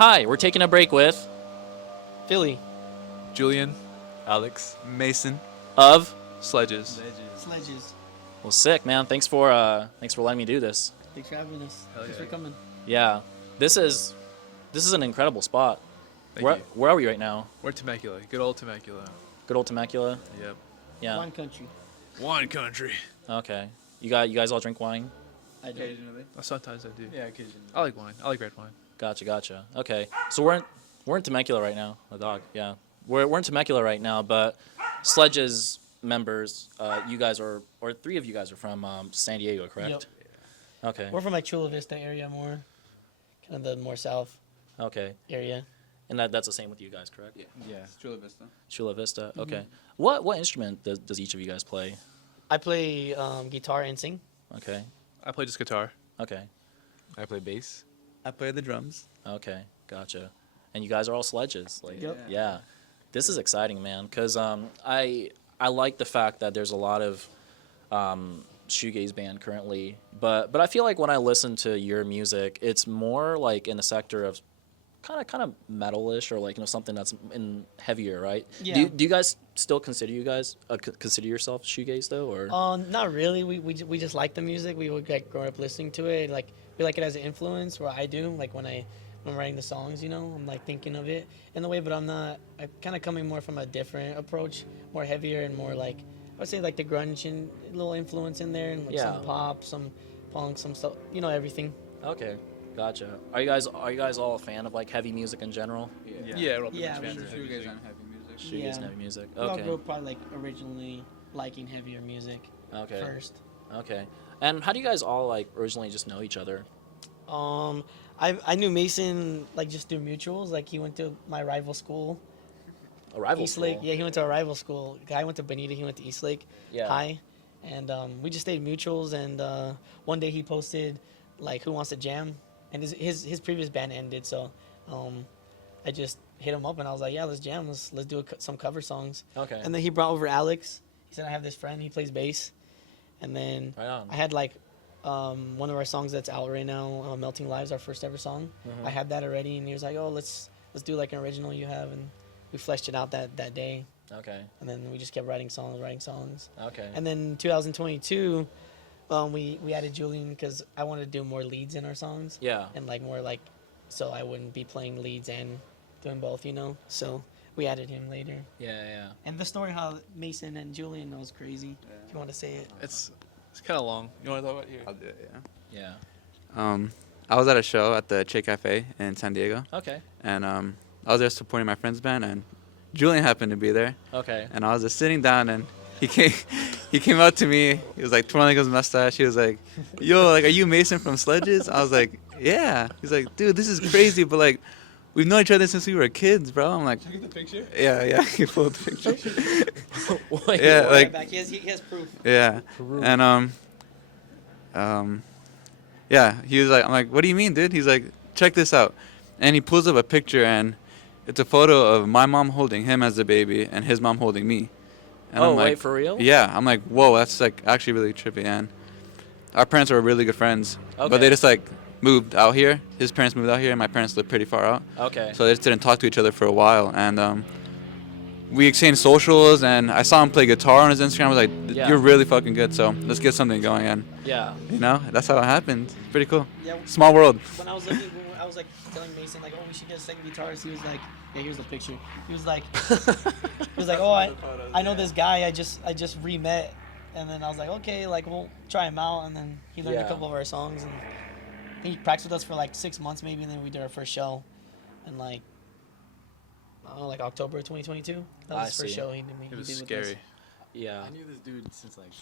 Hi, we're taking a break with Philly. Julian, Alex, Mason. of. Sledges. Sledges. Well, sick, man. Thanks for letting me do this. Thanks for having us. Hell Thanks yeah. for coming. Yeah, this is an incredible spot. Thank Where you. where are we right now? We're Temecula. Good old Temecula. Good old Temecula. Yep. Yeah. One country. Wine country. Okay. You guys all drink wine? I do. Occasionally. Sometimes I do. Yeah, occasionally. I like wine. I like red wine. Gotcha. Okay. So we're in Temecula right now. The dog. Yeah. We're in Temecula right now, but Sledges members, you guys are, or three of you guys are from San Diego, correct? Yep. Okay. We're from like Chula Vista area more. Kind of the more south Okay. area. And that's the same with you guys, correct? Yeah, it's Chula Vista. Chula Vista. Mm-hmm. Okay. What instrument does each of you guys play? I play guitar and sing. Okay. I play just guitar. Okay. I play bass. I play the drums. Okay. Gotcha. And you guys are all Sledges. Like, Yep. yeah. This is exciting, man, because I like the fact that there's a lot of shoegaze band currently, but I feel like when I listen to your music, it's more like in the sector of kind of metalish, or like, you know, something that's in heavier, right? Yeah. Do you guys still consider yourself shoegaze though, or? Not really. We just like the music. We would like grow up listening to it. Like we like it as an influence. Where I do, like when I'm writing the songs, you know, I'm like thinking of it in the way, but I'm kind of coming more from a different approach, more heavier and more like, I would say like the grunge and a little influence in there, and like Yeah. some pop, some punk, some stuff, you know, everything. Okay, gotcha. Are you guys all a fan of like heavy music in general? Yeah, we're all Yeah, pretty we much Shoegaze music. and heavy music. Shoegaze Yeah. and heavy music. We all Okay. grew up probably like originally liking heavier music Okay. first. Okay. And how do you guys all like originally just know each other? I knew Mason like just through mutuals. Like he went to my rival school. A rival Eastlake. school? Yeah, he went to a rival school. Guy went to Bonita. He went to Eastlake Yeah. High, and we just stayed mutuals. And one day he posted like "Who wants to jam?" and his previous band ended, so I just hit him up and I was like, "Yeah, let's jam. Let's do some cover songs." Okay. And then he brought over Alex. He said, "I have this friend. He plays bass." And then Right on. I had like one of our songs that's out right now, "Melting Lives," our first ever song. Mhm. I had that already, and he was like, "Oh, let's do like an original you have," and we fleshed it out that day, Okay. and then we just kept writing songs. Okay. And then 2022, we added Julian because I wanted to do more leads in our songs, Yeah. and like more like, so I wouldn't be playing leads and doing both, you know. So we added him later. Yeah. And the story how Mason and Julian was crazy. If you want to say it. It's kind of long. You want to talk about it here? I'll do it, yeah. Yeah. I was at a show at the Che Cafe in San Diego, Okay. and I was there supporting my friend's band, and Julian happened to be there, Okay. and I was just sitting down, and he came up to me. He was like twirling his mustache. He was like, "Yo, like, are you Mason from Sledges?" I was like, "Yeah." He's like, "Dude, this is crazy, but like, we've known each other since we were kids, bro." I'm like, Look at the picture. "Yeah." He pulled the picture. Wait, Yeah, what? like- Back. He has proof. Yeah. And yeah, he was like, I'm like, "What do you mean, dude?" He's like, "Check this out." And he pulls up a picture, and it's a photo of my mom holding him as a baby and his mom holding me. And Oh, I'm like, wait, for real? Yeah, I'm like, "Whoa, that's like actually really trippy." And our parents were really good friends, Okay. but they just like moved out here. His parents moved out here, and my parents lived pretty far out. Okay. So they just didn't talk to each other for a while, and we exchanged socials, and I saw him play guitar on his Instagram. I was like, Yeah. "You're really fucking good, so let's get something going." And Yeah. you know, that's how it happened. Pretty cool. Yeah. Small world. When I was looking, I was like telling Mason like, "Oh, we should get a second guitarist." He was like, "Yeah, here's the picture." He was like, "Oh, I know this guy. I just re-met." And then I was like, "Okay, like we'll try him out." And then he learned Yeah. a couple of our songs, and he practiced with us for like 6 months maybe, and then we did our first show, and like, I don't know, like October 2022. That was I his first see. show. He It was did with scary. us. Yeah. I knew this dude since like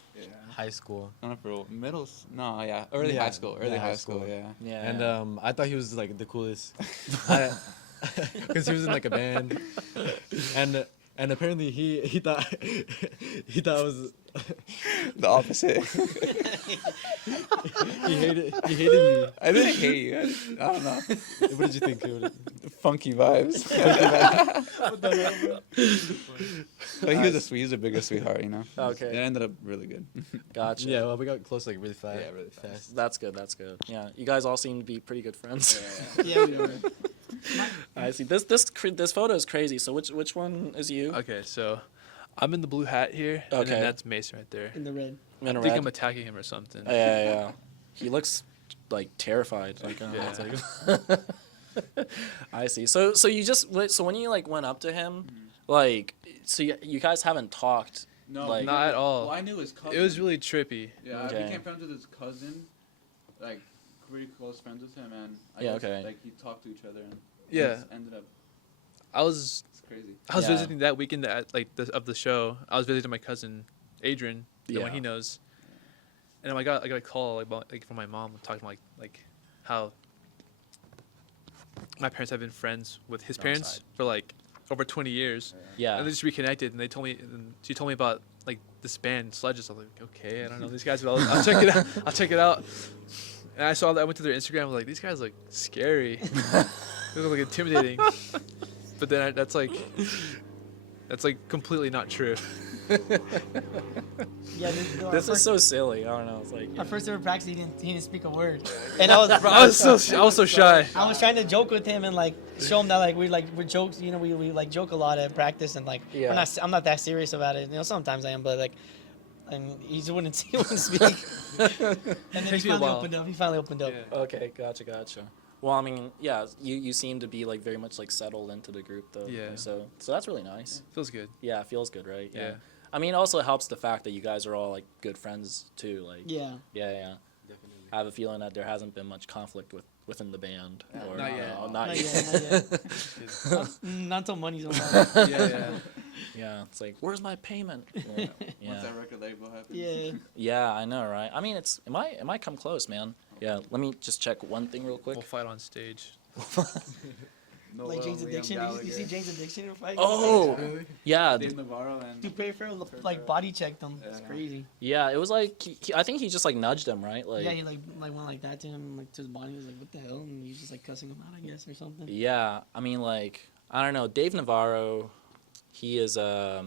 high school. I don't know for middle. No, yeah, early Yeah, high school. Early yeah, high high school. school. Yeah. Yeah. And I thought he was like the coolest, because he was in like a band, and apparently he thought he thought it was The opposite. he hated me. I didn't hate you. I don't know. What did you think? Funky vibes. Like, he was a bigger sweetheart, you know. Okay. It ended up really good. Gotcha. Yeah, well, we got close like really fast. Yeah, really fast. That's good. Yeah. You guys all seem to be pretty good friends. Yeah, we were. I see. This photo is crazy. So which one is you? Okay, so I'm in the blue hat here, and Okay. then that's Mason right there. In the red. In I a think red? I'm attacking him or something. Yeah. He looks like terrified. Like, Yeah. it's like I see. So you just so when you like went up to him, like, so you guys haven't talked. No, Like- Not at all. Well, I knew his cousin. It was really trippy. Yeah, Okay. I became friends with his cousin, like pretty close friends with him, and I Yeah, guess, okay. like he talked to each other, and Yeah. just ended up. I was It's crazy. I was Yeah. visiting that weekend at of the show. I was visiting my cousin, Adrian, the one Yeah. he knows, and I got a call from my mom talking like how my parents have been friends with his parents Outside. for like over 20 years, Yeah. and they just reconnected. And she told me about like this band Sledges. I was like, okay, I don't know these guys, but I'll check it out. I'll check it out. And I saw that. I went to their Instagram. I was like, these guys look scary. They look like intimidating. But then that's like completely not true. Yeah, This is so silly. I don't know. It's like Our first ever practice, he didn't speak a word, and I was Bro, I was so shy. I was trying to joke with him and like show him that like we're jokes, you know, we like joke a lot at practice and like Yeah. I'm not that serious about it, you know. Sometimes I am, but like, and he just wouldn't speak. And then Takes me a while. He finally opened up. Yeah. okay, gotcha. Well, I mean, yeah, you seem to be like very much like settled into the group though. Yeah. So that's really nice. Feels good. Yeah, it feels good, right? Yeah. I mean, it also helps the fact that you guys are all like good friends too. Like. Yeah. Yeah. I have a feeling that there hasn't been much conflict within the band. Or, Not yet. Not Not yet. yet. Not until money's involved. Yeah. Yeah, it's like, where's my payment? Once Yeah. that record label happens. Yeah. Yeah, I know, right? I mean, it might come close, man. Yeah, let me just check one thing real quick. We'll fight on stage. Noel, Like Jane's Liam Addiction. You Gallagher, see Jane's Addiction fight? Oh, Really? yeah, Dave Navarro and. Dude, Perry Farrell like body checked him. It's Yeah. crazy. yeah. It was like I think he just like nudged him, right? Like, Yeah, he like went like that to him, like to his body. He was like, "What the hell?" And he's just like cussing him out, I guess, or something. yeah. I mean, like, I don't know. Dave Navarro, he's a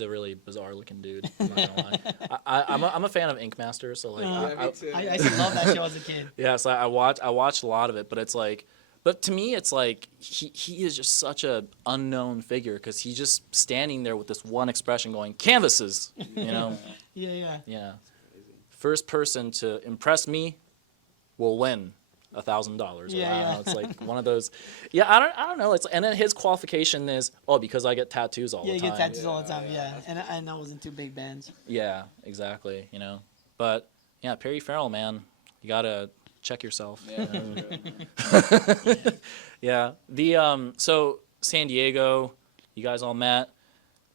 really bizarre looking dude. I'm not gonna lie. I'm a fan of Ink Master, so like, I used to love that show as a kid. yeah, so I watched a lot of it, but it's like, but to me, it's like he is just such a unknown figure because he's just standing there with this one expression going, canvases, you know? Yeah. Yeah. First person to impress me will win $1,000. Yeah, I don't yeah. know. It's like one of those. Yeah, I don't know. It's and then his qualification is because I get tattoos all Yeah, the you time. get tattoos all the time. Yeah, and I was in two big bands. Yeah, exactly. You know, but yeah, Perry Farrell, man, you gotta check yourself. Yeah, you know? that's good. Yeah. The so San Diego, you guys all met.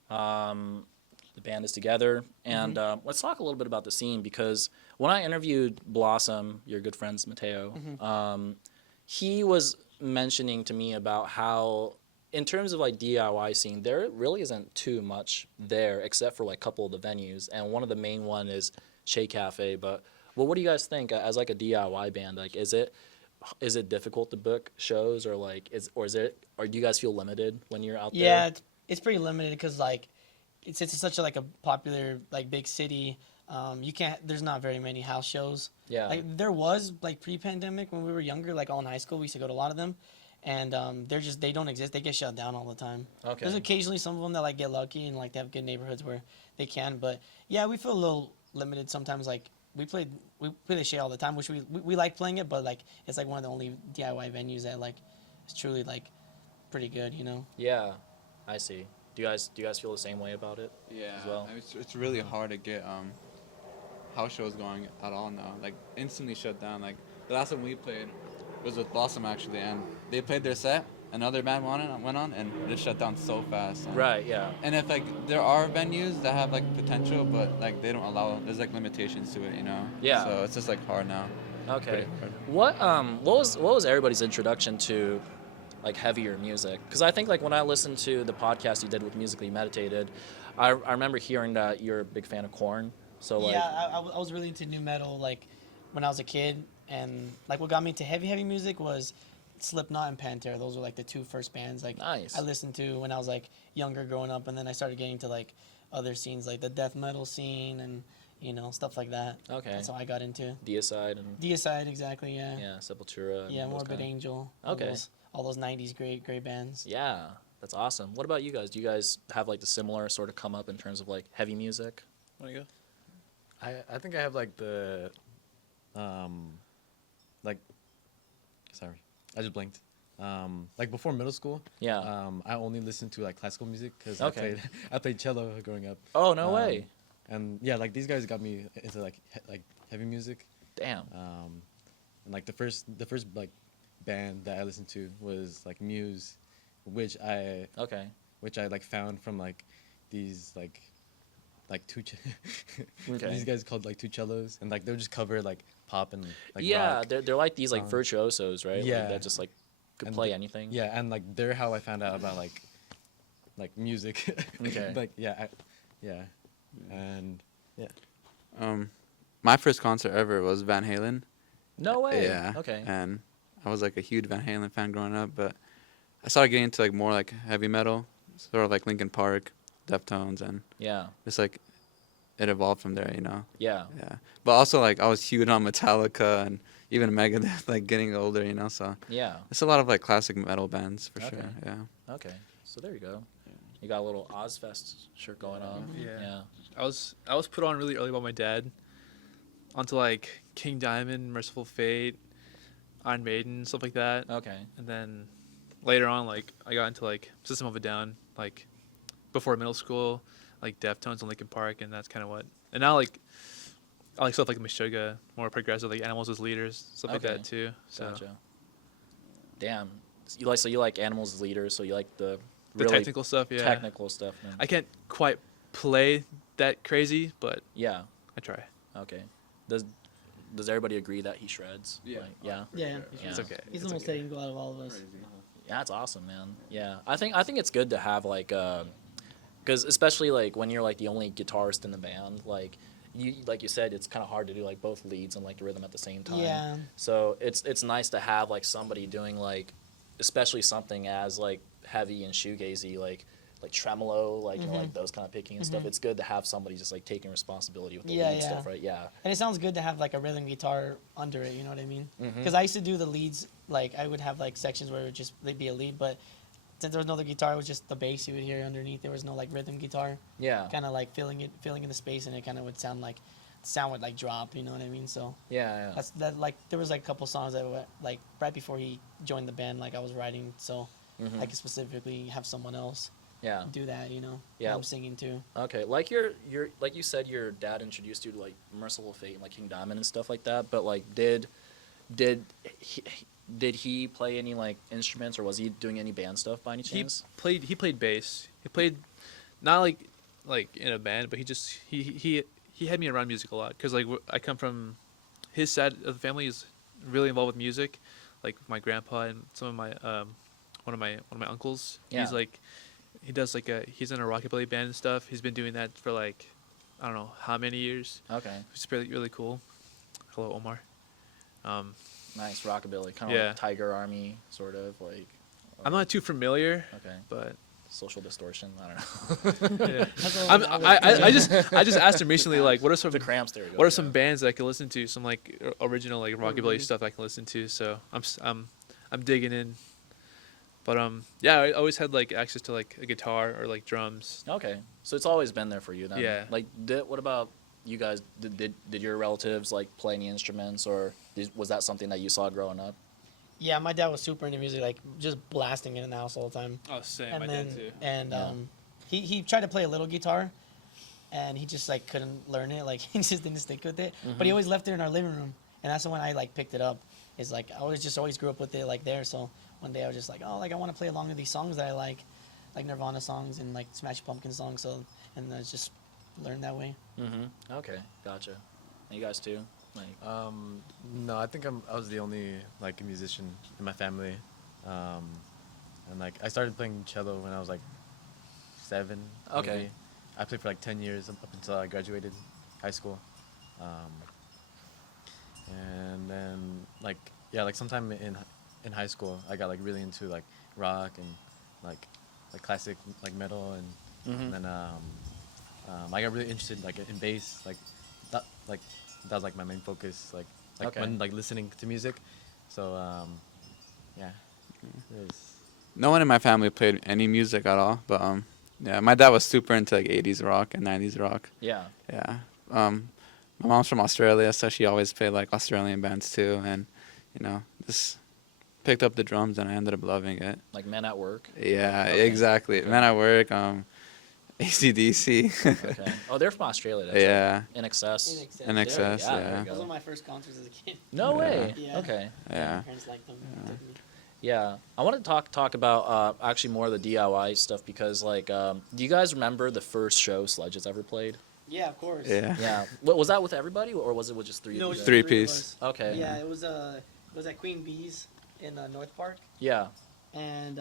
The band is together, and let's talk a little bit about the scene because when I interviewed Blossom, your good friends Mateo, he was mentioning to me about how, in terms of like DIY scene, there really isn't too much there except for like a couple of the venues, and one of the main one is Shea Cafe. But well, what do you guys think as like a DIY band? Like, is it difficult to book shows, or like or do you guys feel limited when you're out there? Yeah, it's pretty limited because like it's such a like a popular like big city. You can't. There's not very many house shows. Yeah. Like there was like pre-pandemic when we were younger, like all in high school, we used to go to a lot of them, and they don't exist. They get shut down all the time. Okay. There's occasionally some of them that like get lucky and like they have good neighborhoods where they can, but yeah, we feel a little limited sometimes. Like we play the Shea all the time, which we like playing it, but like it's like one of the only DIY venues that like is truly like pretty good, you know. Yeah, I see. Do you guys feel the same way about it? Yeah, As well. I mean, it's really hard to get house shows going at all now. Like instantly shut down. Like the last time we played was with Blossom actually, and they played their set. Another band went on, and it just shut down so fast. And, Right. Yeah. And if like there are venues that have like potential, but like they don't allow, there's like limitations to it, you know. Yeah. So it's just like hard now. Okay. Pretty hard. What was everybody's introduction to like heavier music? Because I think like when I listened to the podcast you did with Musically Meditated, I remember hearing that you're a big fan of Korn. So like Yeah, I was really into new metal like when I was a kid, and like what got me into heavy music was Slipknot and Pantera. Those were like the two first bands like Nice. I listened to when I was like younger growing up, and then I started getting to like other scenes like the death metal scene and you know stuff like that. Okay. That's how I got into Deicide and Deicide, exactly. Yeah. yeah, Sepultura. and Yeah, those Morbid kinda- Angel. Okay. all those '90s great bands. Yeah, that's awesome. What about you guys? Do you guys have like the similar sort of come up in terms of like heavy music? Want to go? I think I have like the, like, sorry, I just blinked. Like before middle school, Yeah. I only listened to like classical music because Okay. I played cello growing up. Oh, no Um, way. And yeah, like these guys got me into like heavy music. Damn. And like the first like band that I listened to was like Muse, which I Okay. like found from like these like Okay. these guys called like two cellos, and like they'll just cover like pop and like Yeah, rock. they're like these like songs. virtuosos, right? Like, Yeah. that just like could And play the- anything. Yeah, and like they're how I found out about like music. Okay. Like yeah, and My first concert ever was Van Halen. No way. Yeah. Okay. And I was like a huge Van Halen fan growing up, but I started getting into like more like heavy metal, sort of like Linkin Park, Deftones, and Yeah. just like it evolved from there, you know. Yeah. Yeah. But also like I was huge on Metallica and even Megadeth, like getting older, you know. So Yeah. it's a lot of like classic metal bands for Okay. sure. Yeah. Okay. So there you go. You got a little Ozfest shirt going on. Yeah. Yeah. I was put on really early by my dad onto like King Diamond, Merciful Fate, Iron Maiden, stuff like that. Okay. And then later on, like I got into like System of a Down, like before middle school, like Deftones and Linkin Park, and that's kind of what. And now like I like stuff like Meshuggah, more progressive, like Animals as Leaders, stuff like Okay. that too. So Gotcha. Damn. So you like animals as leaders, so you like the the really technical stuff, yeah. technical stuff. Man. I can't quite play that crazy, but Yeah. I try. Okay. Does everybody agree that he shreds? Yeah. Like, yeah. Yeah, Yeah. It's okay. he's It's the most okay. technical out of all of us. Yeah, that's awesome, man. Yeah, I think it's good to have like, because especially like when you're like the only guitarist in the band, like you said, it's kind of hard to do like both leads and like the rhythm at the same time. Yeah. So it's nice to have like somebody doing like, especially something as like heavy and shoegazy, like tremolo, like you know, like those kind of picking and stuff. It's good to have somebody just like taking responsibility with the Yeah, lead yeah. stuff, right? Yeah. And it sounds good to have like a rhythm guitar under it, you know what I mean? Mhm. Because I used to do the leads, like I would have like sections where it would just they'd be a lead, but since there was no other guitar, it was just the bass you would hear underneath. There was no like rhythm guitar, Yeah. kind of like filling in the space, and it kind of would sound like sound would like drop, you know what I mean? So Yeah. that's that like there was like a couple songs that were like right before he joined the band, like I was writing, so Mhm. I could specifically have someone else Yeah. do that, you know? Yeah. while I'm singing too. Okay, like your like you said, your dad introduced you to like Merciful Fate and like King Diamond and stuff like that. But like, did he play any like instruments, or was he doing any band stuff by any He chance? played bass. He played not like in a band, but he had me around music a lot because like I come from his side of the family is really involved with music, like my grandpa and some of my one of my uncles. Yeah. He's like he's in a rockabilly band and stuff. He's been doing that for like I don't know how many years. Okay, It's really cool. Hello, Omar. nice rockabilly, kind of Yeah. like Tiger Army, sort of like. I'm not too familiar, Okay, but Social Distortion. I don't know. yeah. That's all I just asked him recently like what are some The Cramps. There you go. what are yeah. some bands that I can listen to? Some like original like rockabilly stuff I can listen to. So I'm digging in. But yeah, I always had like access to like a guitar or like drums. Okay, so it's always been there for you then. Yeah. Like, what about you guys? Did your relatives like play any instruments, or was that something that you saw growing up? Yeah, my dad was super into music, like just blasting it in the house all the time. Oh, same. And then and Yeah. he tried to play a little guitar, and he just like couldn't learn it. Like he just didn't stick with it. But he always left it in our living room, and that's when I like picked it up. It's like I always grew up with it like there. So one day I was just like, oh, like I want to play along with these songs that I like Nirvana songs and like Smash Pumpkin songs. So and I just learned that way. Mm-hmm. Okay, gotcha. And you guys too? Like, No, I think I was the only like musician in my family, and like I started playing cello when I was like 7. Okay. Maybe. I played for like 10 years up until I graduated high school, and then like yeah, like sometime in high school I got like really into like rock and like classic like metal and then I got really interested like in bass that was like my main focus like Okay. when like listening to music, so yeah. Yes. No one in my family played any music at all, but yeah, my dad was super into like 80s rock and 90s rock. Yeah. Yeah. My mom's from Australia, so she always played like Australian bands too, and just picked up the drums and I ended up loving it. Like Men at Work. Yeah, Okay. exactly. Okay. Man at Work, AC/DC. Okay. Oh, they're from Australia. That's Yeah. right. In Excess. In Excess, there yeah. you Those go. were my first concerts as a kid. No Yeah. way. Yeah. Okay. Yeah. My parents liked them. Took me. Yeah, I want to talk about actually more of the DIY stuff because like, do you guys remember the first show Sledges ever played? Yeah, of course. Yeah. Yeah, what was that with everybody or was it with just three? No, of it's you guys? Three three of piece. us. Okay. Yeah, it was at Queen Bee's in North Park, Yeah. and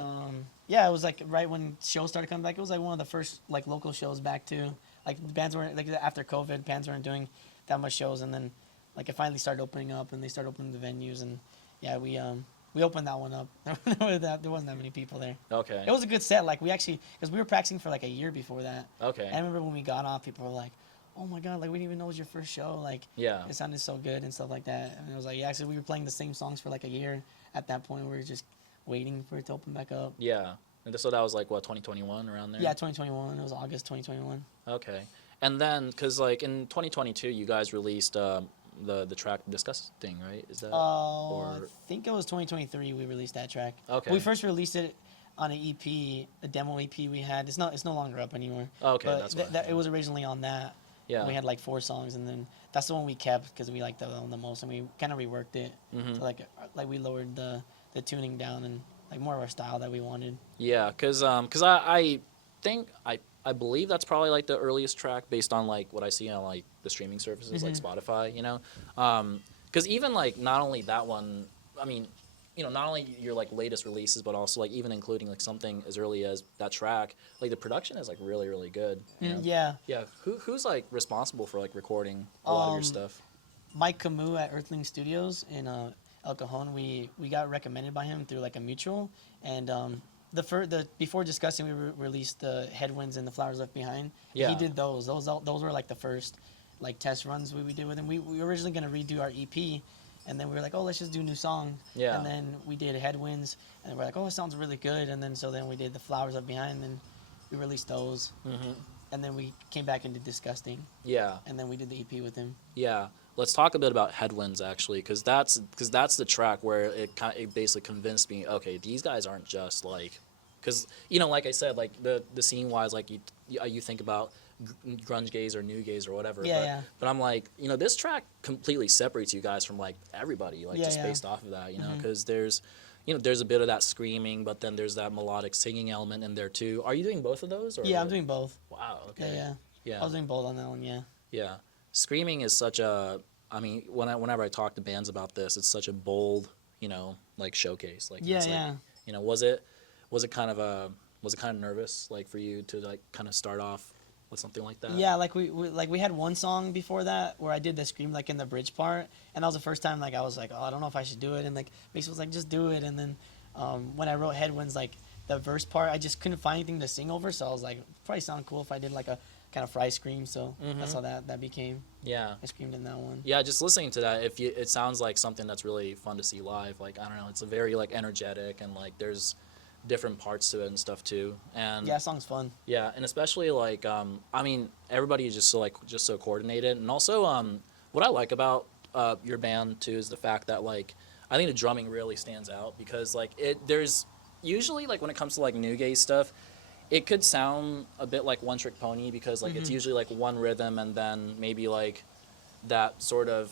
yeah, it was like right when shows started coming back. It was like one of the first like local shows back too. Like bands weren't like after COVID, bands weren't doing that much shows, and then like it finally started opening up, and they started opening the venues, and yeah, we opened that one up. There wasn't that many people there. Okay. It was a good set. Like we actually, because we were practicing for like a year before that. Okay. And I remember when we got off, people were like, "Oh my god, like we didn't even know it was your first show. Like Yeah. it sounded so good and stuff like that." And it was like, yeah, actually we were playing the same songs for like a year at that point. We were just waiting for it to open back up. Yeah. And so that was like what 2021 around there. Yeah, 2021. It was August 2021. Okay. And then, cause like in 2022, you guys released the track "Disgusting," right? Is that? I think it was 2023 we released that track. Okay. We first released it on an EP, a demo EP we had. It's no longer up anymore. Okay, But that's why. it was originally on that. Yeah. We had like 4 songs, and then that's the one we kept because we liked that one the most, and we kind of reworked it. Mhm. So like we lowered the tuning down and like more of our style that we wanted. Yeah, cause I think I believe that's probably like the earliest track based on like what I see on like the streaming services like Spotify, you know, cause even like not only that one, I mean, you know, not only your like latest releases, but also like even including like something as early as that track, like the production is like really good. You know? Yeah, Yeah. Who's like responsible for like recording a lot of your stuff? Mike Camus at Earthling Studios in El Cajon. We got recommended by him through like a mutual, and the before discussing we released the Headwinds and the Flowers Left Behind. Yeah. He did those were like the first like test runs we did with him. We were originally gonna redo our EP, and then we were like, oh, let's just do a new song. Yeah. And then we did Headwinds, and we're like, oh, it sounds really good. And then so then we did the Flowers Left Behind, and we released those. Mm-hmm. And then we came back into Disgusting, Yeah. and then we did the EP with him. Yeah, let's talk a bit about Headwinds actually, because that's the track where it basically convinced me. Okay, these guys aren't just like, because you know, like I said, like the scene wise, like you think about grunge gaze or new gaze or whatever. Yeah, but, yeah. But I'm like, you know, this track completely separates you guys from like everybody, like Yeah, just yeah. based off of that, you know, because there's. You know, there's a bit of that screaming, but then there's that melodic singing element in there too. Are you doing both of those? Or Yeah, I'm doing both. Wow. Okay. Yeah. Yeah. I was doing both on that one. Yeah. Yeah, screaming is such a. I mean, whenever I talk to bands about this, it's such a bold, you know, like showcase. Like, Yeah, it's like, yeah. You know, was it kind of nervous, like for you to like kind of start off with something like that? Yeah, like we had one song before that where I did the scream like in the bridge part, and that was the first time like I was like, oh, I don't know if I should do it, and like Mason was like, just do it, and then when I wrote Headwinds, like the verse part, I just couldn't find anything to sing over, so I was like, probably sound cool if I did like a kind of fry scream, so that's how that became. Yeah. I screamed in that one. Yeah, just listening to that, it sounds like something that's really fun to see live. Like I don't know, it's a very like energetic and like there's different parts to it and stuff too. And Yeah, that song's fun. yeah, and especially like I mean everybody is just so coordinated, and also what I like about your band too is the fact that like I think the drumming really stands out because like there's usually like when it comes to like new gaze stuff, it could sound a bit like One Trick Pony because like it's usually like one rhythm and then maybe like that sort of.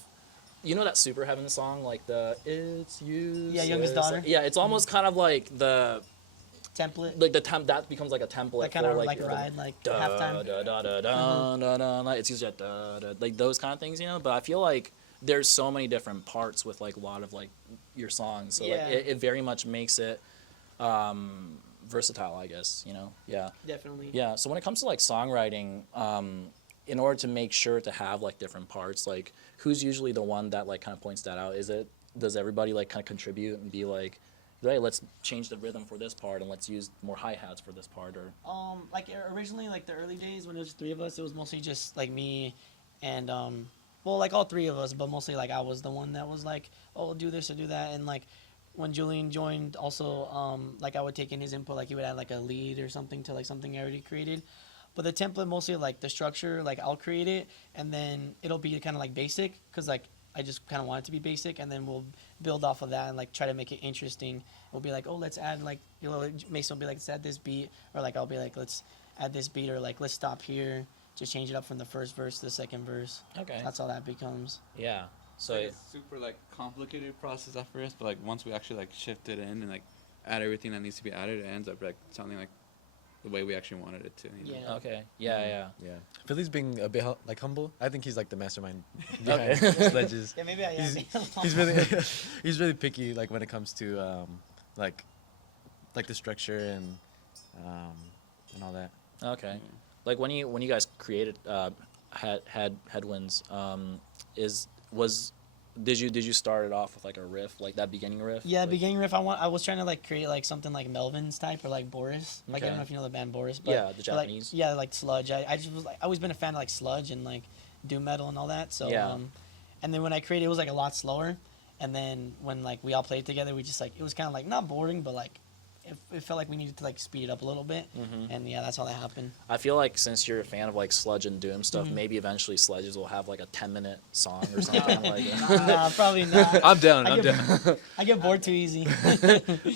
You know that Super Heaven song, like the "It's You." Yeah, Youngest Sis? Daughter. Like, yeah, it's almost kind of like the Template. like the that becomes like a template That kind for of like like the- ride, like da, halftime. da, da, da, da, da, da, da. It's usually like those kind of things, you know. But I feel like there's so many different parts with like a lot of like your songs, so like Yeah. it very much makes it versatile, I guess, you know. Yeah, Definitely. yeah. So when it comes to like songwriting, in order to make sure to have like different parts, like who's usually the one that like kind of points that out? Does everybody like kind of contribute and be like, hey, let's change the rhythm for this part and let's use more hi-hats for this part, or Like originally, like the early days when it was 3 of us, it was mostly just like me, and well, like all 3 of us, but mostly like I was the one that was like, oh, do this or do that, and like when Julian joined, also like I would take in his input, like he would add like a lead or something to like something I already created. But the template mostly like the structure, like I'll create it and then it'll be kind of like basic because like I just kind of want it to be basic, and then we'll build off of that and like try to make it interesting. We'll be like, oh, let's add like, you know, Mason will be like, let's add this beat, or like I'll be like, let's add this beat, or like let's stop here, just change it up from the first verse to the second verse. Okay. That's how that becomes. Yeah. So It's like a super like complicated process at first, but like once we actually like shift it in and like add everything that needs to be added, it ends up like sounding like the way we actually wanted it to. You know? Yeah. okay. Yeah. Yeah. Philly's being a bit like humble. I think he's like the mastermind Okay. behind Sledges. Yeah, maybe I am. He's really he's really picky like when it comes to like the structure and all that. Okay. Like when you guys created had headwinds, did you start it off with like a riff, like that beginning riff? Yeah, like, beginning riff. I was trying to like create like something like Melvin's type or like Boris. Like I Okay. don't know if you know the band Boris, but Yeah, the but, like, Japanese. yeah, like sludge. I just was like I always been a fan of like sludge and like doom metal and all that. So Yeah. and then when I created, it was like a lot slower. And then when like we all played together, we just like it was kind of like not boring, but like it felt like we needed to like speed it up a little bit. Mhm. And yeah, that's how that happened. I feel like since you're a fan of like sludge and doom stuff, Mhm. maybe eventually Sledges will have like a 10-minute song or something like Nah, probably not. I'm down. I I'm get- down. I get bored too easy.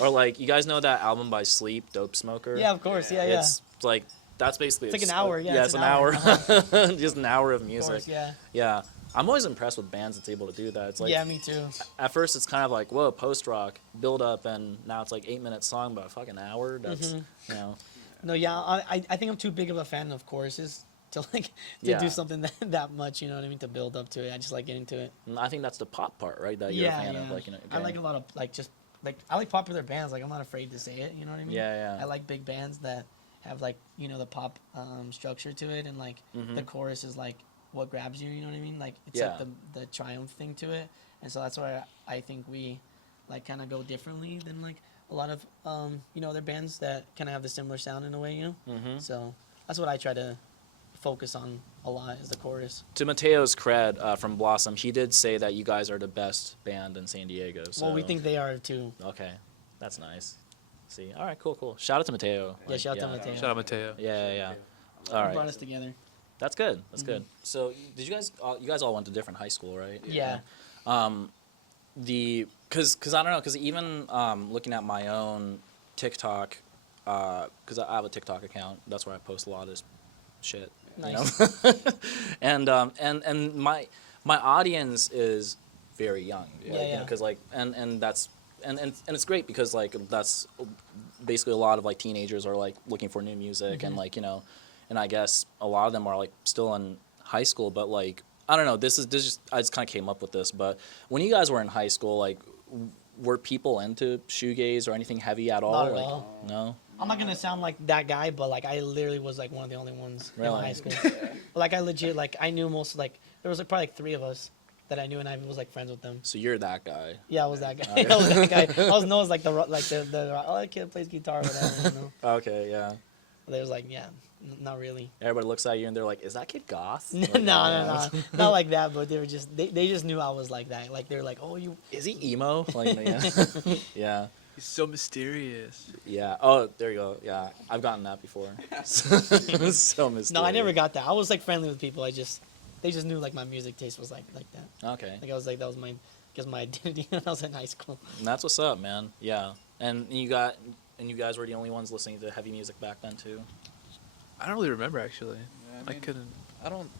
or like you guys know that album by Sleep, Dope Smoker? Yeah, of course. Yeah, yeah. It's like that's basically It's like an hour, yeah, Yeah, it's it's an an hour. hour. Just an hour of Of music. course, yeah. Yeah. I'm always impressed with bands that's able to do that. It's like Yeah, me too. at first it's kind of like, whoa, post rock, build up, and now it's like 8-minute song, but a fucking hour. That's Mhm. you know. No, yeah, I think I'm too big of a fan of choruses to like to Yeah. do something that much. You know what I mean? To build up to it, I just like getting to it. And I think that's the pop part, right? That you're Yeah, a fan yeah. of, like, you know. I like a lot of like just like I like popular bands. Like I'm not afraid to say it. You know what I mean? Yeah, yeah. I like big bands that have like you know the pop structure to it, and like Mhm. the chorus is like what grabs you. You know what I mean? Like it's Yeah. like the triumph thing to it, and so that's why I think we like kind of go differently than like a lot of you know other bands that kind of have the similar sound in a way. You know. Mm-hmm. So that's what I try to focus on a lot is the chorus. To Mateo's cred from Blossom, he did say that you guys are the best band in San Diego. So. Well, we think they are too. Okay, that's nice. See, all right, cool. Shout out to Mateo. Yeah, shout out to Mateo. Shout out Mateo. Yeah. All Brought right, us together. that's good. That's good. So, did you guys all went to different high school, right? Yeah. Cause I don't know, cause even looking at my own TikTok, cause I have a TikTok account. That's where I post a lot of this shit. Nice. You know? and my audience is very young. Yeah, like, you yeah. know, cause like and that's and it's great because like that's basically a lot of like teenagers are like looking for new music and like you know, and I guess a lot of them are like still in high school, but like I don't know. This just I just kind of came up with this, but when you guys were in high school, like were people into shoegaze or anything heavy at all? Not at like all. no. I'm not gonna sound like that guy, but like I literally was like one of the only ones Really? in high school. Like I legit like I knew most like there was like probably like 3 of us that I knew and I was like friends with them. So you're that guy. Yeah, I was that guy. Okay. I was that guy. I was known as like the oh that kid plays guitar or whatever. You know? Okay, yeah. But they was like yeah, not really. Everybody looks at you and they're like, "Is that kid goth?" No, Like, no, not like that. But they were just they just knew I was like that. Like they were like, oh you. Is he emo? Like, yeah. Yeah. He's so mysterious. Yeah. Oh, there you go. Yeah, I've gotten that before. So mysterious. No, I never got that. I was like friendly with people. They just knew like my music taste was like that. Okay. Like I was like that was my identity when I was in high school. And that's what's up, man. Yeah. And you guys were the only ones listening to heavy music back then too. I don't really remember actually. Yeah, I couldn't. I don't.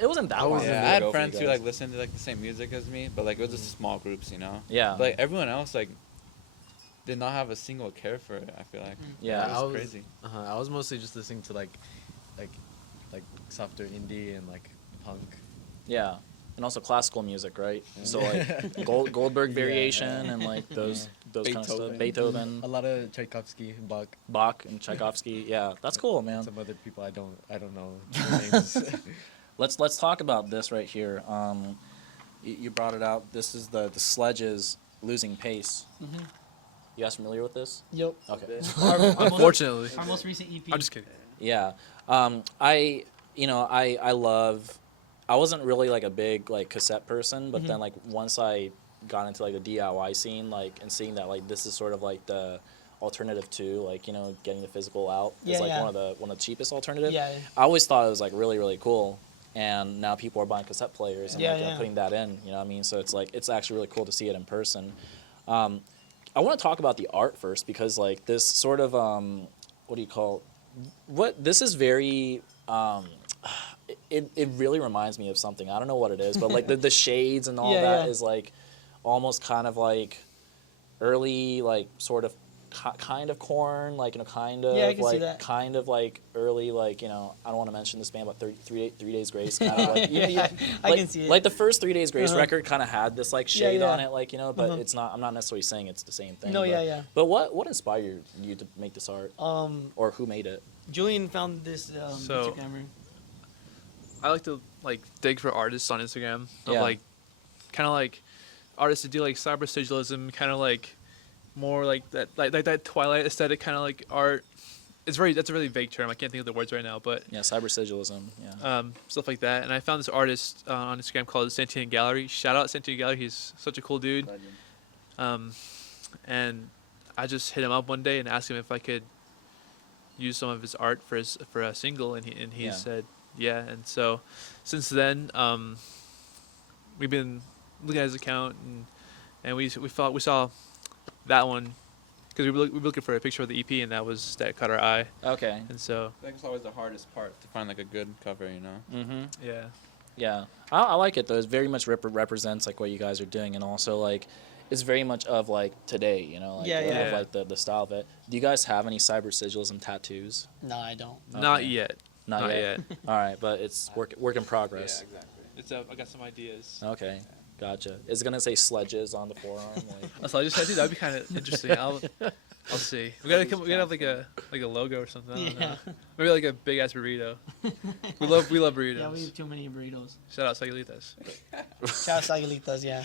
It wasn't that long. Yeah, ago I had for you friends who guys. like listened to like the same music as me, but like it was just small groups, you know. Yeah. But, like everyone else like did not have a single care for it. I feel like. Yeah. it I was was- crazy. I was mostly just listening to like softer indie and like punk. Yeah. And also classical music, right? So Yeah. like Goldberg variation and like those kind of stuff. Beethoven, A lot of Tchaikovsky, Bach, Bach, and Tchaikovsky. Yeah, that's cool, man. some other people I don't know their names. Let's talk about this right here. You brought it out. This is the Sledges losing pace. Mhm. You guys familiar with this? Yep. Okay. Unfortunately. Our most recent EP. I'm just kidding. Yeah. I love. I wasn't really like a big like cassette person, but then like once I got into like the DIY scene, like, and seeing that like this is sort of like the alternative to like, you know, getting the physical out Yeah, is like yeah. one of the cheapest alternatives. Yeah. I always thought it was like really really cool, and now people are buying cassette players and Yeah, like, yeah. putting that in. You know what I mean? So it's like it's actually really cool to see it in person. I want to talk about the art first because like this sort of what do you call what this is very it really reminds me of something. I don't know what it is, but like the shades and all Yeah, that yeah. is like almost kind of like early like sort of kind of corn, like, you know, kind of Yeah, I can see like that. kind of like early, like, you know, I don't want to mention this band, but 3 Days Grace kind of like Yeah, I like, can see it. like the first 3 Days Grace Uh-huh. record kind of had this like shade yeah. on it, like, you know, but Uh-huh. it's not. I'm not necessarily saying it's the same thing. No, but, yeah. But what inspired you to make this art, or who made it? Julian found this So- Instagrammer. I like to like dig for artists on Instagram of Yeah. like kind of like artists that do like cyber sigillism, kind of like more like that Twilight aesthetic kind of like art. That's a really vague term. I can't think of the words right now, but Yeah, cyber sigillism. Yeah. stuff like that. And I found this artist on Instagram called Sentient Gallery. Shout out Sentient Gallery. He's such a cool dude. And I just hit him up one day and asked him if I could use some of his art for a single, and he Yeah. said yeah. And so since then, we've been looking at his account, and we saw that one because we were looking for a picture of the EP, and that caught our eye. Okay. And so That's always the hardest part to find like a good cover, you know. Mm-hmm. yeah. Yeah, I like it though. It very much represents like what you guys are doing, and also like it's very much of like today, you know, like, Yeah, yeah. of like the style of it. Do you guys have any cyber sigillism tattoos? No, I don't. Not Okay. yet. Not yet. All right, but it's work in progress. exactly. I got some ideas. Okay, gotcha. Is it gonna say Sledges on the forearm? Like, So I just said, dude, that'd be kind of interesting. I'll see. We gotta have like a logo or something. I don't know. Maybe like a big ass burrito. We love burritos. Yeah, we eat too many burritos. Shout out Sagalitas. Shout out Sagalitas, yeah.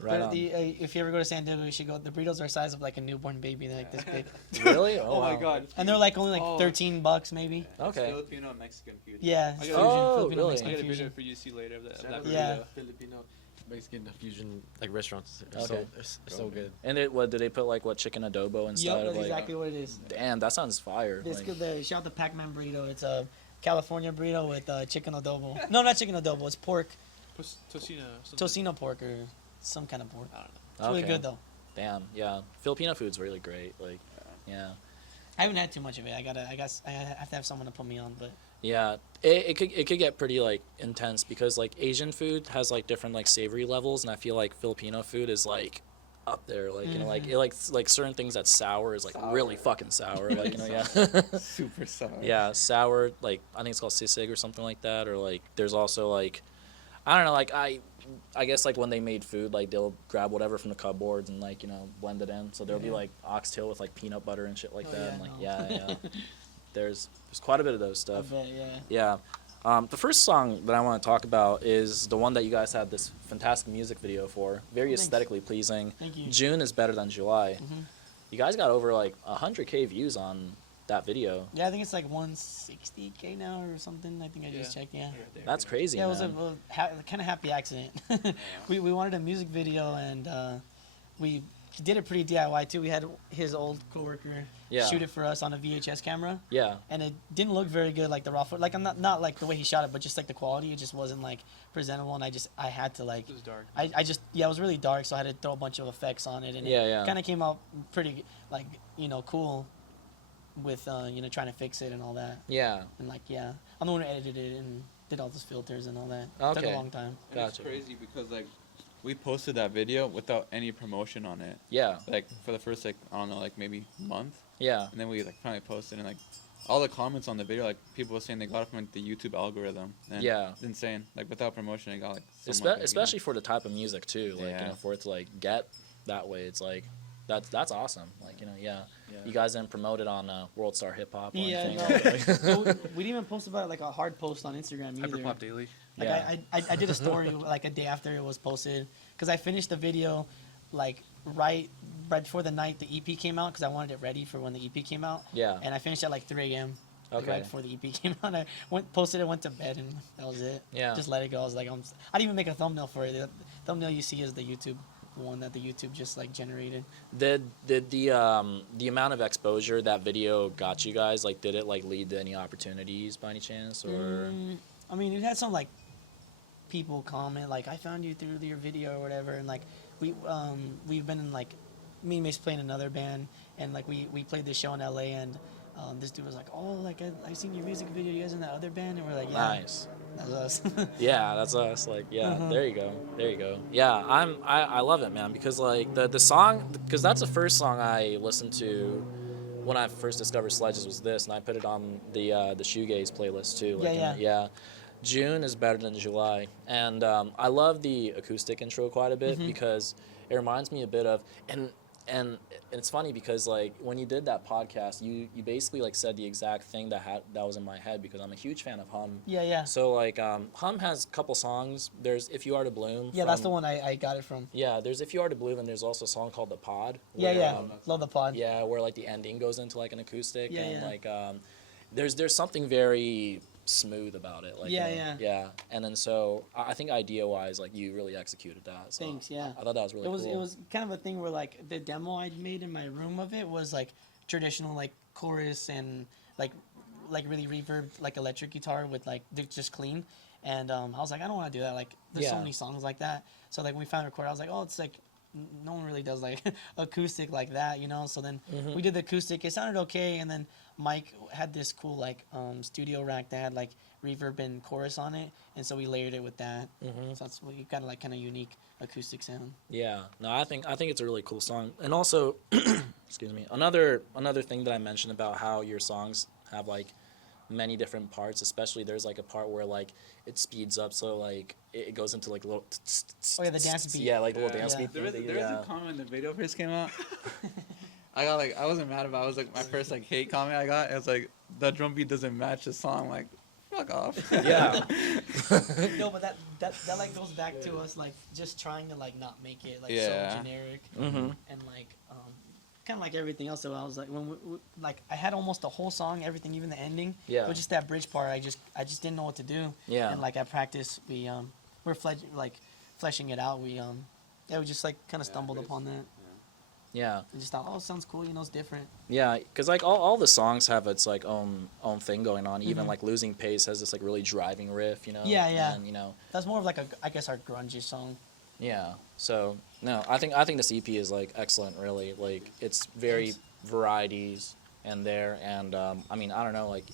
right But on. if you ever go to San Diego, you should go. The burritos are the size of like a newborn baby. They're like this big. Really? Oh, wow. god. And they're like only like $13 maybe. Okay. Filipino and Mexican food. Yeah. I Fusion, got- Oh, Filipino really? Mexican I got a video fusion. for you to see later of that burrito. Yeah. Filipino Mexican fusion like restaurants. Okay. They're so good. And what do they put like chicken adobo instead Yep, of that's like? exactly what it is. Damn, that sounds fire. This Like, good. Shout out the Pac-Man burrito. It's a California burrito with chicken adobo. No, not chicken adobo. It's pork, Tocino. tocino pork or some kind of pork. I don't know. It's really okay. good though. Damn, yeah. Filipino food's really great. Like, yeah. I haven't had too much of it. I have to have someone to put me on, but Yeah, it could get pretty like intense because like Asian food has like different like savory levels, and I feel like Filipino food is like up there, like you know, like it like certain things that's sour is like really fucking sour, like you know, yeah, Super sour. yeah, sour. Like I think it's called sisig or something like that, or like there's also like I don't know, like I guess like when they made food, like they'll grab whatever from the cupboards and like you know blend it in, so there'll be like oxtail with like peanut butter and shit like Oh, that, yeah, and like no. yeah. There's quite a bit of those I stuff. bet, yeah. Yeah. The first song that I want to talk about is the one that you guys had this fantastic music video for. Very Thanks. aesthetically pleasing. Thank you. June is better than July. Mhm. You guys got over like 100K views on that video. Yeah, I think it's like 160K now or something. I think I just checked. Yeah. That's crazy, Yeah, it was a man. kind of happy accident. we wanted a music video and we did it pretty DIY too. We had his old coworker Yeah. shoot it for us on a VHS camera, Yeah. and it didn't look very good, like the raw footage. Like I'm not like the way he shot it, but just like the quality, it just wasn't like presentable. And I had to like It was dark. I just it was really dark, so I had to throw a bunch of effects on it, and Yeah. it kind of came out pretty like cool with trying to fix it and all that. Yeah. And like I'm the one who edited it and did all those filters and all that. Took Okay. a long time. And it's Gotcha. crazy because like we posted that video without any promotion on it. Yeah. Like for the first like I don't know like maybe month, Yeah. and then we like finally posted and like all the comments on the video like people were saying they got it from like, the YouTube algorithm. And Yeah. It's insane. Like without promotion, it got like so much bigger. Especially for the type of music too. Like Yeah. for it to like get that way, it's like that's awesome. Like you guys didn't promote it on World Star Hip Hop or Yeah, anything. no. We didn't even post about it like a hard post on Instagram either. Hyperpop Daily. Like Yeah. I did a story like a day after it was posted because I finished the video like right before the night the EP came out because I wanted it ready for when the EP came out. Yeah. And I finished at like 3 a.m. Like, Okay. right before the EP came out, I posted it, went to bed, and that was it. Yeah. Just let it go. I was like, I didn't even make a thumbnail for it. The thumbnail you see is the YouTube one that the YouTube just like generated. Did the amount of exposure that video got you guys, like, did it like lead to any opportunities by any chance, or? I mean, we've had some like people comment like, I found you through your video or whatever, and like we've been in like me and Mace playing another band, and like we played this show in LA, and this dude was like, oh, like I seen your music video, you guys in that other band, and we're like, yeah, Nice. that's us. Yeah, that's us. Like, yeah, Uh-huh. there you go. Yeah, I love it, man, because like the song, because that's the first song I listened to when I first discovered Sledges was this, and I put it on the shoegaze playlist too. Like, Yeah. June is better than July, and I love the acoustic intro quite a bit because it reminds me a bit of and it's funny because like when you did that podcast, you basically like said the exact thing that was in my head, because I'm a huge fan of Hum. Yeah. So like Hum has a couple songs. There's If You Are to Bloom. Yeah, that's the one I got it from. Yeah, there's If You Are to Bloom, and there's also a song called The Pod. Yeah, where, yeah. Love the pod. Yeah, where like the ending goes into like an acoustic, Yeah, and yeah. like there's something very smooth about it. Like, Yeah, you know, yeah. And then so I think idea wise, like you really executed that. So Thanks, yeah. I thought that was really cool. It was kind of a thing where like the demo I made in my room of it was like traditional like chorus and like really reverb like electric guitar with like just clean, and I was like, I don't want to do that. Like there's so Yeah. many songs like that. So like when we found a record, I was like, oh, it's like no one really does like acoustic like that, you know. So then we did the acoustic. It sounded okay, and then Mike had this cool like studio rack that had like reverb and chorus on it, and so we layered it with that. So that's what you got, like kind of unique acoustic sound. Yeah, no, I think it's a really cool song, and also, excuse me, another thing that I mentioned about how your songs have like many different parts, especially there's like a part where like it speeds up, so like it goes into like a little. Oh yeah, the dance beat. Yeah, like the little Yeah. dance Yeah. beat. There was thing. a comment when the video first came out. I wasn't mad about it. It was like my first like hate comment I got. It was like the drum beat doesn't match the song. Like, fuck off. Yeah. No, but that like goes back to us like just trying to like not make it like Yeah. so generic Mm-hmm. and like kind of like everything else. So I was like when like I had almost the whole song, everything, even the ending. Yeah. But just that bridge part, I just didn't know what to do. Yeah. And like at practice, we're fleshing it out. We just like kind of stumbled upon that. Yeah. And just thought, oh, it sounds cool. You know, it's different. Yeah, because like all the songs have its like own thing going on. Even like Losing Pace has this like really driving riff, you know. Yeah. And you know, That's more of like I guess our grungy song. yeah. So no, I think this EP is like excellent. Really, like it's very Thanks. varieties and there, and I mean I don't know, like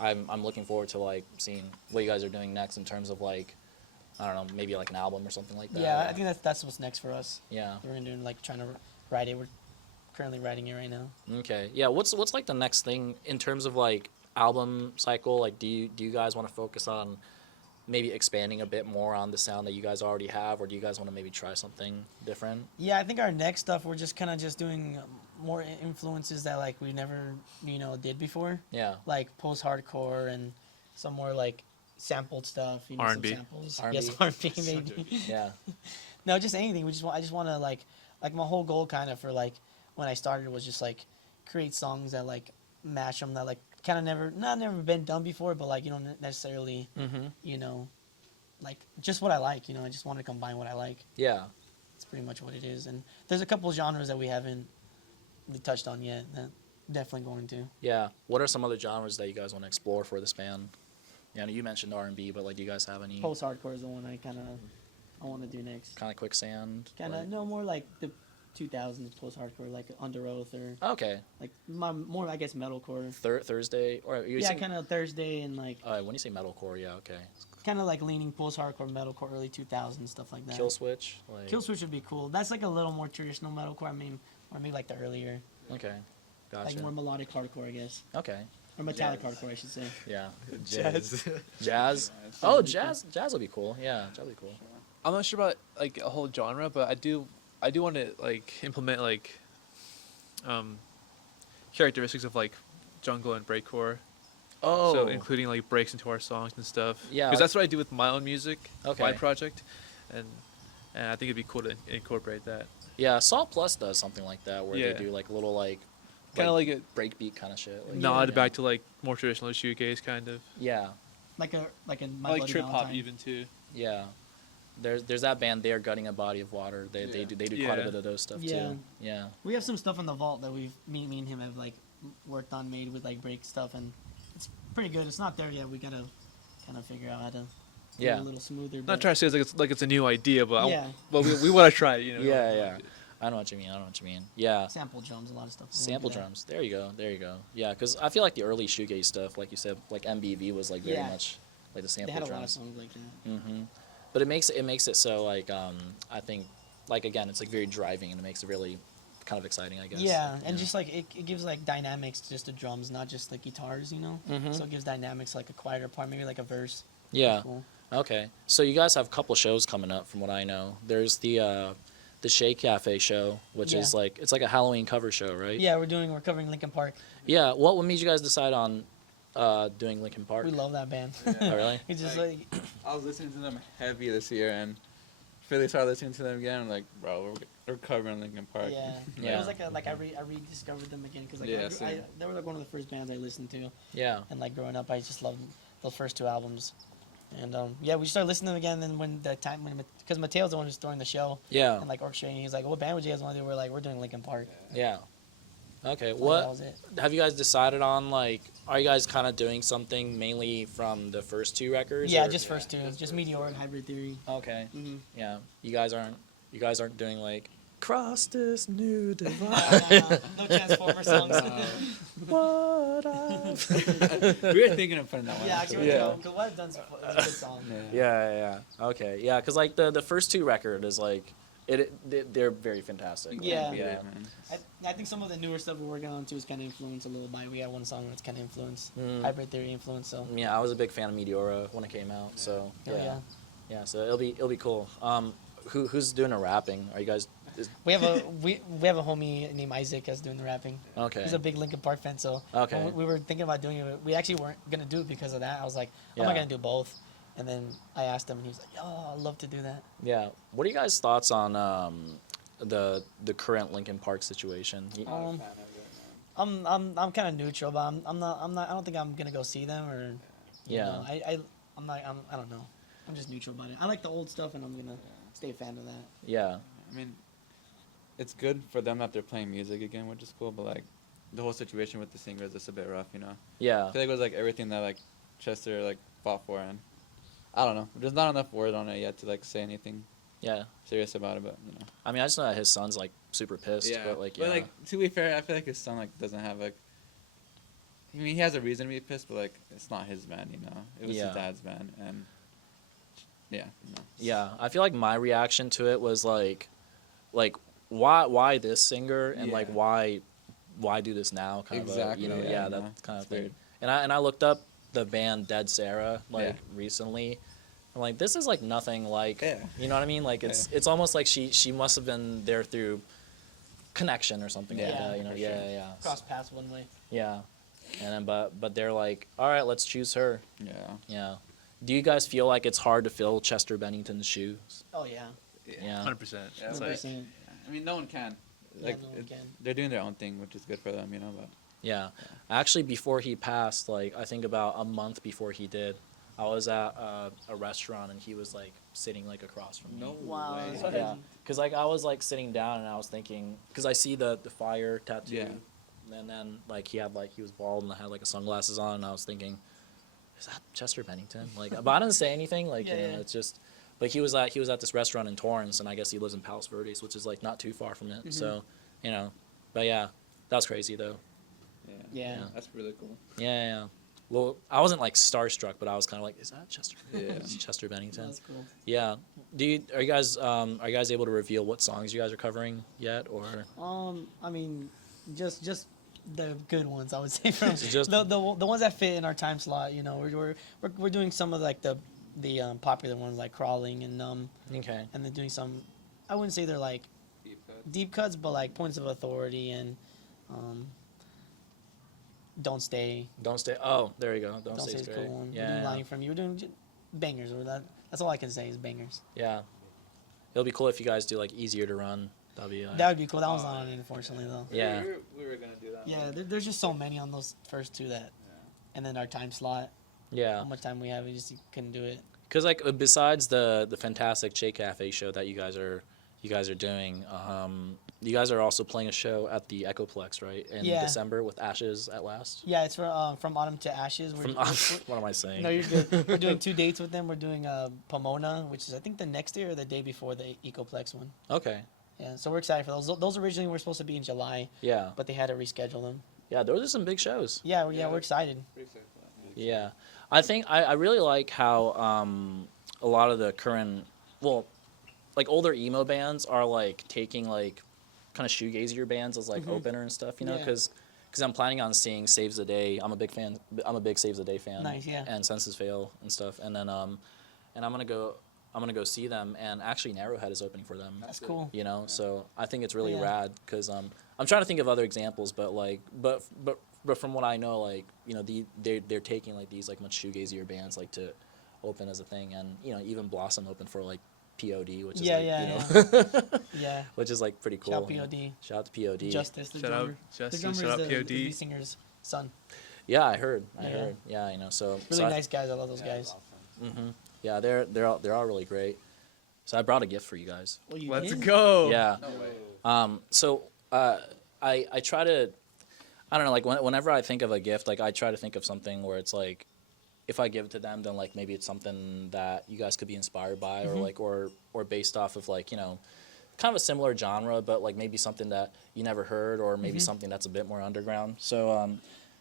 I'm looking forward to like seeing what you guys are doing next in terms of like I don't know, maybe like an album or something like that. Yeah, I think that's what's next for us. Yeah. We're gonna do like trying to write it. We're currently writing it right now. Okay. Yeah. What's like the next thing in terms of like album cycle? Like, do you guys want to focus on maybe expanding a bit more on the sound that you guys already have, or do you guys want to maybe try something different? Yeah, I think our next stuff we're just kind of just doing more influences that like we never did before, Yeah. like post-hardcore and some more like sampled stuff. You know, R&B. Some samples. R&B. Yes, R&B maybe. Yeah. No, just anything. I just want to like my whole goal kind of for like when I started was just like create songs that like match them, that like kind of never been done before, but like you don't necessarily Mm-hmm. like just what I like. I just want to combine what I like. Yeah. It's pretty much what it is. And there's a couple genres that we haven't really touched on yet that definitely going to. Yeah. What are some other genres that you guys want to explore for this band? Yeah, I know you mentioned R&B, but like, do you guys have any Post-hardcore is the one I want to do next. kind of quicksand? Kind of like- no more like the 2000s post-hardcore, like Under Oath or Okay. like more I guess metalcore. Thursday, or you Yeah, saying? kind of Thursday and like When you say metalcore, yeah, okay. kind of like leaning post-hardcore, metalcore, early 2000s stuff like that. Kill Switch, like. Kill Switch would be cool. That's like a little more traditional metalcore. I mean, or maybe like the earlier, Okay. Gotcha. like more melodic hardcore, I guess, Okay. or metallic hardcore, I should say. Yeah. Jazz. Jazz. Oh, jazz. Jazz would be cool. Yeah, jazz would be cool. I'm not sure about like a whole genre, but I do want to like implement like characteristics of like jungle and breakcore. Oh. So including like breaks into our songs and stuff. Yeah, Because like- that's what I do with my own music, Okay. my project, and I think it'd be cool to incorporate that. Yeah, Salt Plus does something like that, where Yeah. they do like little like Kind of like a breakbeat kind of shit. Like, nod yeah. back to like more traditional shoegaze kind of. Yeah, like a My Like Bloody trip hop Valentine. even too. yeah. There's that band. They are gutting a body of water. They Yeah. do quite a Yeah. bit of those stuff Yeah. too. Yeah. We have some stuff in the vault that me and him have like worked on, made with like break stuff, and it's pretty good. It's not there yet. We gotta kind of figure out how to do Yeah. it a little smoother. Not but- trying to say it's like it's a new idea, but Yeah. but we want to try it. You know. Yeah, yeah. I know what you mean. Yeah. Sample drums, a lot of stuff. We Sample do that. drums. There you go. Yeah, because I feel like the early shoegaze stuff, like you said, like MBV was like very Yeah. much like the They sample had a lot of drums. songs like that. Mm-hmm. But it makes it so like I think like again it's like very driving and it makes it really kind of exciting, I guess. Yeah, and just like it gives like dynamics to just the drums, not just like guitars, you know. Mhm. So it gives dynamics like a quieter part, maybe like a verse. Yeah. Cool. Okay. So you guys have a couple shows coming up, from what I know. There's the Shea Cafe show, which Yeah. is like it's like a Halloween cover show, right? Yeah, we're covering Linkin Park. Yeah. What made you guys decide on doing Linkin Park? We love that band. Oh, really? It's just like I was listening to them heavy this year, and really started listening to them again. I'm like, bro, we're covering Linkin Park. yeah. Yeah. It was like I rediscovered them again because like Yeah, I same. they were like one of the first bands I listened to, Yeah. and like growing up I just loved those first two albums. And yeah, we started listening to them again. And then when the time because Mateo's the one who's throwing the show Yeah. and like orchestrating, he's like, "What band would you guys want to do?" We're like, "We're doing Linkin Park." Yeah. Okay. Like, What that was it. have you guys decided on? Like, are you guys kind of doing something mainly from the first two records? Yeah, or- just first two, just Meteor and Hybrid Theory. Okay. Mm-hmm. Yeah. You guys aren't doing like cross this new divide. No Transformer songs. What I've- We were thinking of putting that one. Yeah, out, actually, Yeah. because what I've done is a good song. Yeah. Okay. Yeah, because like the first two record is like they're very fantastic. Yeah. Yeah. Man. I think some of the newer stuff we're working on too is kind of influenced a little by. We got one song that's kind of influenced, Mm. Hybrid Theory influence. So Yeah, I was a big fan of Meteora when it came out. So hell yeah. Yeah. So it'll be cool. Who's doing the rapping? Are you guys? we have a homie named Isaac that's doing the rapping. Okay. He's a big Linkin Park fan. So Okay. when we were thinking about doing it. We actually weren't gonna do it because of that. I was like, I'm Yeah. not gonna do both. And then I asked him, and he was like, "Oh, I'd love to do that." Yeah. What are you guys' thoughts on the current Linkin Park situation? I'm kind of neutral, but I'm not. I don't think I'm gonna go see them or. you Yeah. know, I don't know. I'm just neutral about it. I like the old stuff, and I'm gonna stay a fan of that. Yeah. I mean, it's good for them that they're playing music again, which is cool. But like, the whole situation with the singer is just a bit rough, you know. I Yeah. feel like it was like everything that like Chester like fought for, and I don't know. There's not enough word on it yet to like say anything Yeah. serious about it, but you know. I mean, I just know that his son's like super pissed. But like, yeah. But like, to be fair, I feel like his son like doesn't have like. I mean, he has a reason to be pissed, but like, it's not his band, you know. It was Yeah. his dad's band, and yeah. You know. Yeah, I feel like my reaction to it was like why this singer and like Yeah. why do this now kind of Exactly, you know yeah, that no, kind of it's thing. weird. And I looked up the band Dead Sarah like Yeah. recently. I'm like, this is like nothing like Yeah. you know what I mean? Like it's almost like she must have been there through connection or something like Yeah, that. You know, for yeah, sure. yeah, Cross paths one way. yeah. And then but they're like, all right, let's choose her. Yeah. Yeah. Do you guys feel like it's hard to fill Chester Bennington's shoes? Oh yeah. Yeah. 100%. Yeah, It's but- like, 100%. I mean, no one can. Yeah, Like, no one can. they're doing their own thing, which is good for them, you know. But Yeah. Actually, before he passed, like, I think about a month before he did, I was at a restaurant and he was, like, sitting, like, across from me. Wow. way. that's Yeah. crazy. Because, like, I was, like, sitting down and I was thinking, because I see the fire tattoo. Yeah. And then, like, he was bald and I had, like, sunglasses on and I was thinking, is that Chester Bennington? Like, but I didn't say anything. Like, Yeah, you know, yeah. it's just, but he was at this restaurant in Torrance and I guess he lives in Palos Verdes, which is, like, not too far from it. So, you know, but yeah, that was crazy, though. Yeah. that's really cool. Yeah. Well, I wasn't like starstruck, but I was kind of like, "Is that Chester? Yeah. It's Chester Bennington." That's cool. Yeah. Are you guys able to reveal what songs you guys are covering yet, or? I mean, just the good ones, I would say. From So just- the ones that fit in our time slot. You know, we're doing some of like the popular ones like Crawling and Okay. and then doing some. I wouldn't say they're like deep cuts, but like Points of Authority and Don't Stay. Don't stay. Oh, there you go. Don't, Don't stay Stay is is great. cool. We're doing Yeah. Lying From You. We're doing bangers. That's all I can say is bangers. Yeah. It'll be cool if you guys do like Easier to Run. That'll be. That would be cool. That one's not on it, unfortunately, though. Yeah. We were gonna do that. Yeah, there's just so many on those first two that, and then our time slot. Yeah. How much time we have, we just couldn't do it. Because like besides the fantastic Che Cafe show that you guys are doing, you guys are also playing a show at the Echoplex, right? In Yeah. December with Ashes at Last. Yeah, it's from Autumn to Ashes. From, what am I saying? No, you're good. We're doing 2 dates with them. We're doing Pomona, which is I think the next day or the day before the Ecoplex one. Okay. Yeah, so we're excited for those. Those originally were supposed to be in July, Yeah. but they had to reschedule them. Yeah. Those are some big shows. Yeah, we're excited. Yeah. I think I really like how a lot of the current, well, like older emo bands are like taking like kind of shoegazier bands as like opener and stuff, you know, Yeah. because I'm planning on seeing Saves the Day. I'm a big fan. I'm a big Saves the Day fan. Nice, yeah. And Senses Fail and stuff, and then and I'm gonna go see them, and actually Narrowhead is opening for them. That's cool. You know, so I think it's really Yeah. rad because I'm trying to think of other examples, but like but from what I know, like, you know, they're taking like these like much shoegazier bands like to open as a thing, and you know, even Blossom opened for like POD, which is Yeah, like, yeah, you yeah. know, Yeah. which is like pretty cool. Shout you know. POD. Shout out to POD. Justice, the Shout out drummer. Justice, the drummer shout out is the POD. lead singer's son. Yeah, I heard. Yeah. Yeah, you know, so Really so nice guys. I love those guys. yeah, they're all really great. So I brought a gift for you guys. Well, you Let's did? go. Yeah. So I try to, I don't know, like whenever I think of a gift, like I try to think of something where it's like, if I give it to them, then like maybe it's something that you guys could be inspired by, or like or based off of like, you know, kind of a similar genre, but like maybe something that you never heard, or maybe something that's a bit more underground. So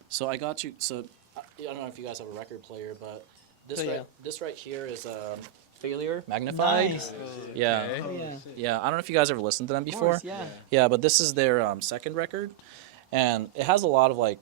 so I got you. So I don't know if you guys have a record player, but this Oh, yeah. this right here is Failure Magnified. Nice. Yeah. Okay. Oh, yeah. Yeah, I don't know if you guys ever listened to them Of before. course, yeah. Yeah, but this is their second record, and it has a lot of like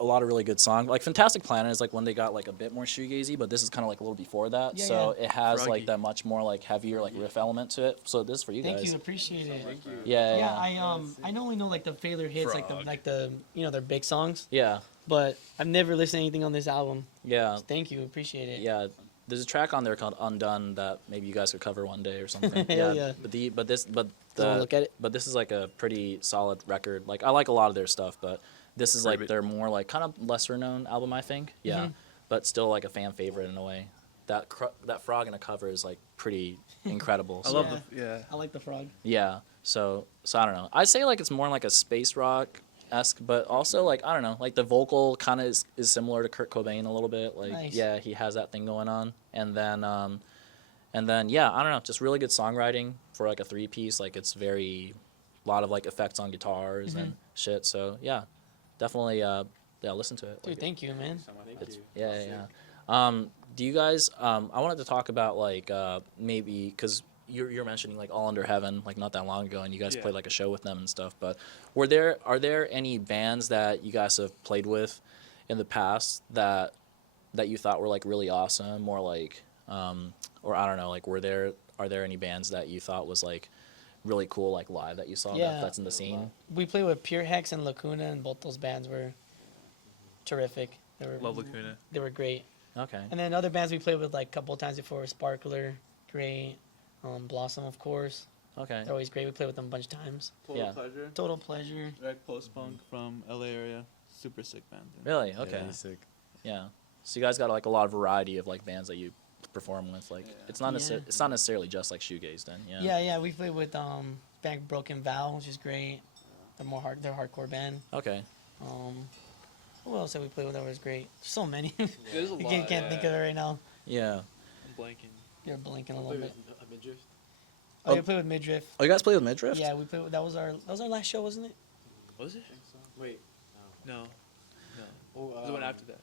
a lot of really good songs. Like Fantastic Planet is like when they got like a bit more shoegazy, but this is kind of like a little before that. Yeah, so yeah. it has Froggy. like that much more like heavier like riff element to it. So this is for you Thank guys. you. Appreciate it. Yeah, Yeah, yeah, I only know like the failure hits, Frog. like the you know their big songs, yeah, but I've never listened to anything on this album. yeah, Thank you. Appreciate it. yeah. There's a track on there called Undone that maybe you guys could cover one day or something. Hell yeah. But this Wanna look at it? But this is like a pretty solid record. Like I like a lot of their stuff, but this is like Ribbit. their more like kind of lesser known album, I think. Yeah, Mhm. but still like a fan favorite in a way. That frog in a cover is like pretty incredible. I So, love Yeah. the yeah. I like the frog. yeah. So I don't know. I'd say like it's more like a space rock esque, but also like I don't know, like the vocal kind of is similar to Kurt Cobain a little bit. Like Nice. yeah, he has that thing going on, and then yeah, I don't know, just really good songwriting for like a 3-piece. Like it's very lot of like effects on guitars and shit. So yeah, definitely yeah, listen to it. Dude, Like, thank you, man. yeah. Do you guys? I wanted to talk about like maybe because you're mentioning like All Under Heaven like not that long ago, and you guys Yeah. played like a show with them and stuff. But are there any bands that you guys have played with in the past that you thought were like really awesome, or like or I don't know, like are there any bands that you thought was like really cool like live that you saw Yeah. that's in the scene? We played with Pure Hex and Lacuna, and both those bands were terrific. Love Lacuna. They were great. Okay. And then other bands we played with like a couple of times before, Sparkler, great. Blossom, of course. Okay. They're always great. We played with them a bunch of times. Total Yeah. Pleasure. Total pleasure. Reg Post Punk from LA area. Super sick band. Really? Okay. Yeah, he's sick. Yeah. So you guys got like a lot of variety of like bands that you perform with. Like Yeah. it's not Yeah. it's not necessarily just like shoegaze then. Yeah. Yeah, we played with band Broken Vow, which is great. They're a hardcore band. Okay. Who else did we play with that was great? So many. There's a You lot. can't think of it right now. Yeah. I'm blanking. You're blinking a little bit. Midriff. Oh, we played with Midriff. Oh, you guys play with Midriff? Yeah, we played. That was our last show, wasn't it? Was it? Wait. No. Oh, It was the one after that.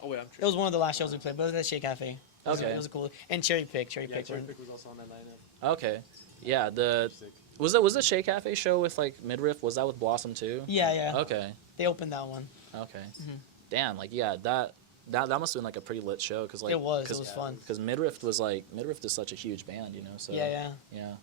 Oh wait, I'm It tripping. was one of the last shows we played, but it was at Shea Cafe. It was, Okay. It was a cool. And Cherry Pick. Yeah, Pick. Cherry were- Pick was also on that lineup. Okay. Yeah. The Sick. was the Shea Cafe show with like Midriff? Was that with Blossom too? Yeah. Okay. They opened that one. Okay. Mhm. Damn. Like yeah. That must have been like a pretty lit show because like It was fun. because Midriff is such a huge band, you know. So Yeah. yeah.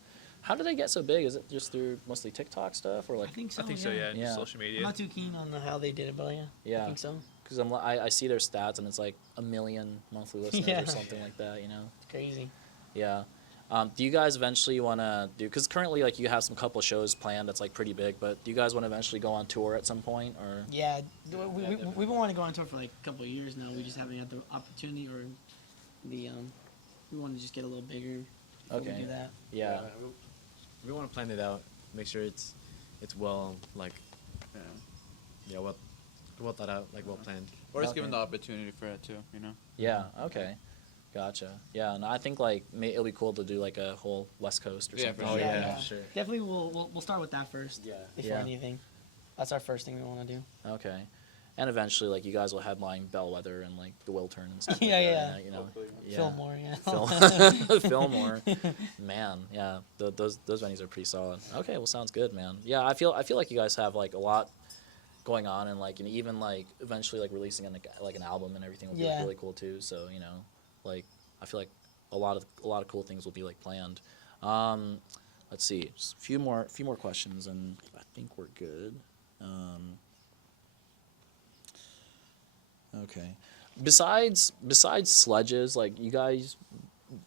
How did they get so big? Is it just through mostly TikTok stuff or like? I think so. I think so. Yeah. and Yeah. Social I'm media. not too keen on how they did it, but yeah. I Yeah. think so. Because I see their stats and it's like 1 million monthly listeners Yeah. or something like that, you know. It's crazy. Yeah. Do you guys eventually want to do? Because currently, like, you have some couple shows planned that's like pretty big. But do you guys want to eventually go on tour at some point, or? Yeah, we've been wanting to go on tour for like a couple of years now. We just haven't had the opportunity or the we want to just get a little bigger before Okay. we do that. Yeah. We want to plan it out, make sure it's well like well thought out, like well planned. Or just Okay. given the opportunity for it too, you know. Yeah. Okay. Gotcha. Yeah. And I think like it'll be cool to do like a whole West Coast or Yeah, something. for Oh sure. yeah, sure. Definitely, we'll start with that first. Yeah. Before Yeah. anything, that's our first thing we want to do. Okay. And eventually, like, you guys will headline Bellwether and like the Wiltern and stuff. Yeah, like yeah. That, you know. Yeah. Fillmore, yeah. Fillmore. Man, yeah. Those venues are pretty solid. Okay. Well, sounds good, man. Yeah. I feel like you guys have like a lot going on, and like, and even like eventually like releasing like an album and everything will be like, Yeah. really cool too. So, you know, like, I feel like a lot of cool things will be like planned. Let's see, just a few more questions, and I think we're good. Okay. Besides Sledges, like, you guys,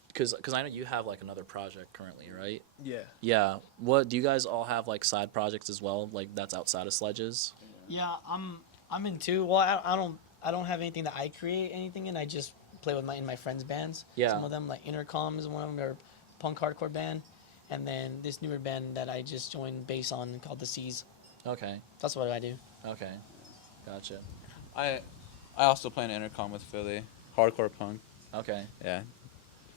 because I know you have like another project currently, right? Yeah. Yeah. What do you guys all have like side projects as well? Like that's outside of Sledges? Yeah, I'm in two. Well, I don't have anything that I create anything in. I just play with my friends' bands. Yeah. Some of them, like Intercom is one of them. They're a punk hardcore band, and then this newer band that I just joined bass on called the Seas. Okay. That's what I do. Okay. Gotcha. I also play an intercom with Philly, hardcore punk. Okay. Yeah,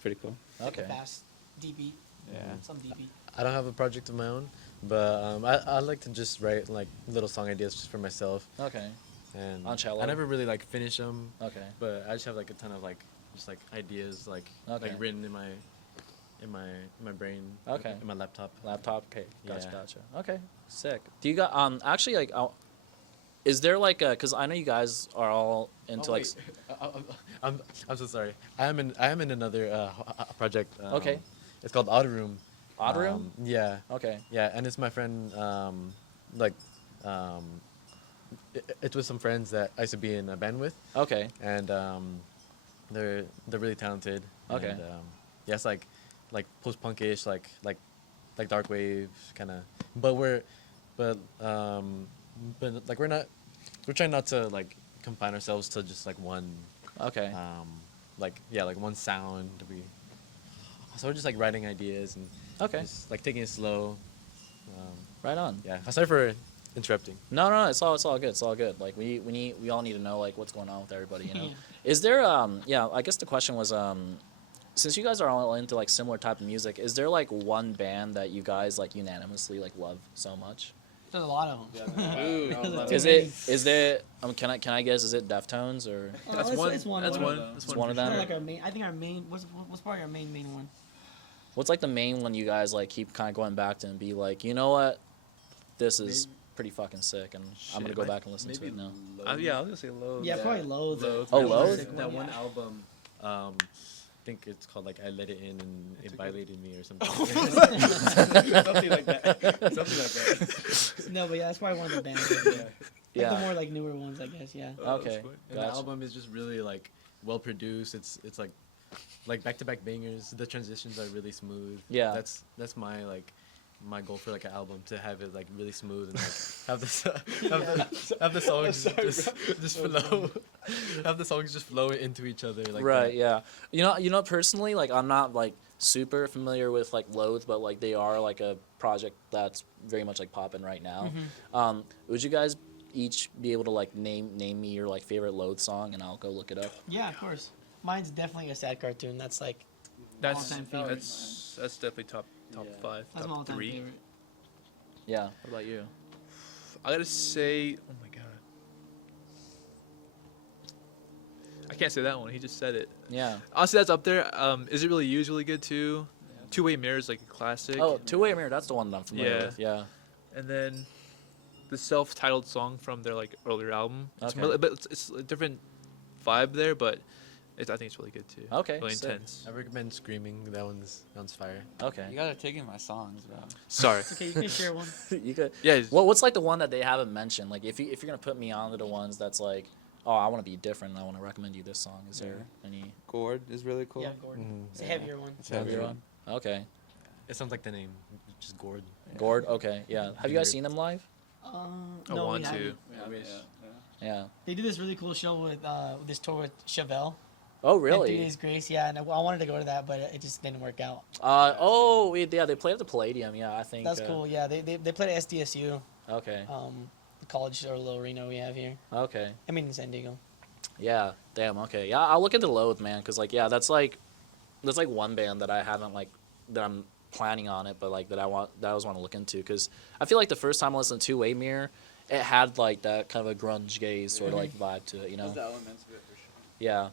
pretty cool. Like a Okay. fast D beat. Yeah. Some D beat. I don't have a project of my own, but I like to just write like little song ideas just for myself, Okay. and On cello? I never really like finish them, Okay. but I just have like a ton of like just like ideas like Okay. like written in my brain, Okay. in my laptop. Laptop. Okay. Gotcha. Yeah. Gotcha. Okay. Sick. Do you got actually like is there like a, because I know you guys are all into like I'm so sorry. I am in another project. Okay. It's called Odd Room. Odd Room? Yeah. Okay. Yeah, and it's my friend. It's with some friends that I used to be in a band with, Okay. and they're really talented. Okay. And, yeah, it's like post punkish, like dark wave kind of. But like we're trying not to like confine ourselves to just like one Okay. like one sound. So we're just like writing ideas and Okay. just, like taking it slow. Right on. Yeah, I'm sorry for interrupting. No, it's all good. It's all good. Like we all need to know like what's going on with everybody, you know. Is there yeah, I guess the question was since you guys are all into like similar type of music, is there like one band that you guys like unanimously like love so much? There's a lot of them. Is there can I guess, is it Deftones or That's it's, one. It's one. That's of one. them. That's It's one one for of them? sure. Like our main. I think our main. What's probably our main one? what's like the main one you guys like keep kind of going back to and be like, you know what, this is pretty fucking sick, and I'm gonna Shit, go might- back and listen to it now. Yeah, I was gonna say Loathe. Yeah, probably Loathe. Oh, That Loathe? one- That one album. I think it's called like I Let It In and It Violated Me or something. Something like that. No, but yeah, that's probably one of the bands. Like Yeah. the more like newer ones, I guess. Yeah. Okay. And the Gotcha. album is just really like well produced. It's like back to back bangers. The transitions are really smooth. Yeah. That's my goal for like an album, to have it like really smooth and like have the songs just flow. Have the songs just flow into each other like Right, that. yeah. You know, personally, like, I'm not like super familiar with like Loathe, but like they are like a project that's very much like popping right now. Would you guys each be able to like name me your like favorite Loathe song, and I'll go look it up? Yeah, of course. Mine's definitely a sad cartoon. That's like That's all-time favorite. that's definitely top Yeah. 5, That's my top all-time 3. favorite. Yeah. What about you? I gotta say, oh my god, I can't say that one. He just said it. Yeah. Honestly, that's up there. Is It Really You is really good too. Two-Way Mirror is like a classic. Oh, Two-Way Mirror. That's the one that I'm familiar Yeah. with. Yeah. And then the self-titled song from their like earlier album. Okay. But it's a different vibe there, but I think it's really good too. Okay, Really sick. intense. I recommend Screaming. That one's fire. Okay. You gotta take in my songs, bro. Sorry. It's okay, you can share one. You could. Yeah. What's like the one that they haven't mentioned? Like, if you're gonna put me on to the ones that's like, oh, I want to be different, and I want to recommend you this song. Is there any Chord is really cool. Yeah, Gordon. Mhm. It's a Yeah. heavier one. It's heavier heavier. one? Okay. It sounds like the name, just Gord. Gord. Okay. Yeah. Have you guys seen them live? I No, want we to. haven't. Yeah. They did this really cool show with this tour with Chevelle. Oh, And 3 really? Days Grace, yeah, and I wanted to go to that, but it just didn't work out. Yeah, they played at the Palladium. Yeah, I think. That's cool. Yeah, they played at SDSU, Okay. the college or little arena we have here. Okay. I mean in San Diego. Yeah. Damn. Okay. Yeah, I'll look into Loathe, man, because like, yeah, that's like one band that I haven't like that I'm planning on it, but like that I always want to look into because I feel like the first time I listened to Waymere, it had like that kind of a grunge gaze sort of like vibe to it, you know. Those elements of it for sure. Yeah.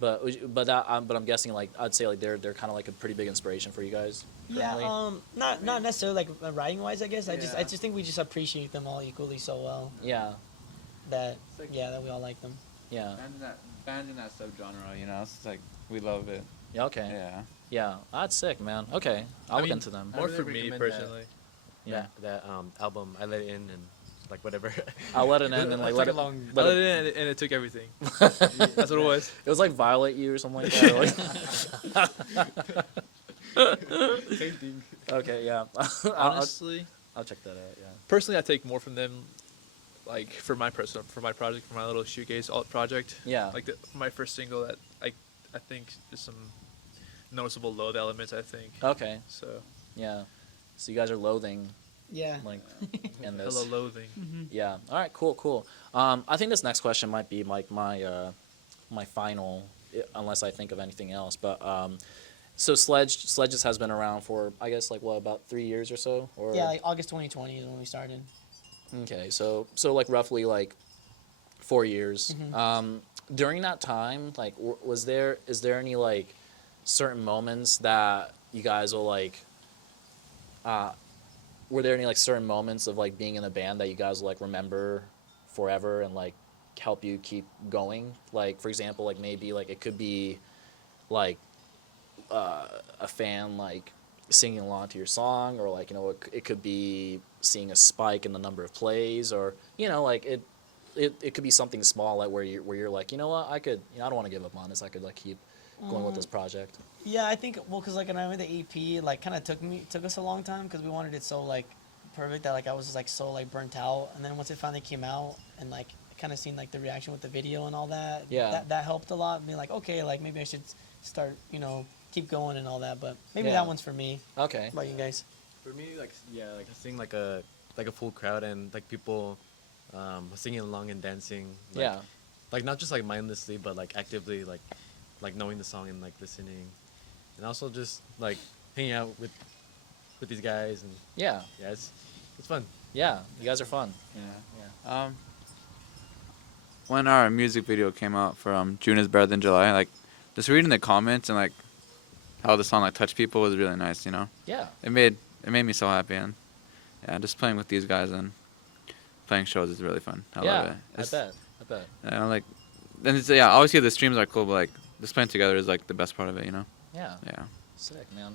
But I'm guessing like I'd say like they're kind of like a pretty big inspiration for you guys. Currently. Yeah, not necessarily like writing wise, I guess. I Yeah. just think we just appreciate them all equally so well Yeah. that like- that we all like them. Yeah. Bands in that subgenre, you know, it's like we love it. Yeah. Okay. Yeah. Yeah. That's sick, man. Okay. I'll look mean, into them. More really for me recommend that. personally. Yeah. That album, I Let It In and like whatever. I'll let it in and like It's let a it. long. I Let let it, it in and it took everything. That's what it was. it was like Violate You or something like that. Same thing. Okay. Yeah. Honestly, I'll check that out. Yeah. personally, I take more from them. Like for my project, for my little shoegaze alt project. Yeah. Like my first single that I think is some noticeable Loathe elements. I think. Okay. So Yeah. So you guys are loathing Yeah. like in this. hello loathing. Yeah. All right. Cool. I think this next question might be like my final, unless I think of anything else. But so Sledges has been around for I guess like what about 3 years or so? Or Yeah, like August 2020 is when we started. Okay. So like roughly like 4 years. During that time, like is there any like certain moments that you guys will like? Were there any like certain moments of like being in a band that you guys will, like remember forever and like help you keep going? Like for example, like maybe like it could be like a fan like singing along to your song, or like it could be seeing a spike in the number of plays, or like it could be something small like where you're like what I could I don't want to give up on this, I could like keep going with this project. Yeah, I think because like when I made the EP, like kind of took us a long time because we wanted it so like perfect that like I was just like so like burnt out, and then once it finally came out and like kind of seen like the reaction with the video and all that, Yeah. that helped a lot. Being like, okay, like maybe I should start keep going and all that, but maybe Yeah. that one's for me. Okay. How about you guys? For me, like like seeing like a full crowd and like people singing along and dancing. Like, Yeah. Like not just like mindlessly, but like actively like knowing the song and like listening, and also just like hanging out with these guys and Yeah. yeah, it's fun. Yeah. You guys are fun. When our music video came out for June is Better Than July, like just reading the comments and like how the song like touched people was really nice. Yeah. It made me so happy, and yeah, just playing with these guys and playing shows is really fun. I love it. I bet. Like, then it's, yeah, obviously the streams are cool, but like just playing together is like the best part of it. Yeah. Yeah. Sick, man.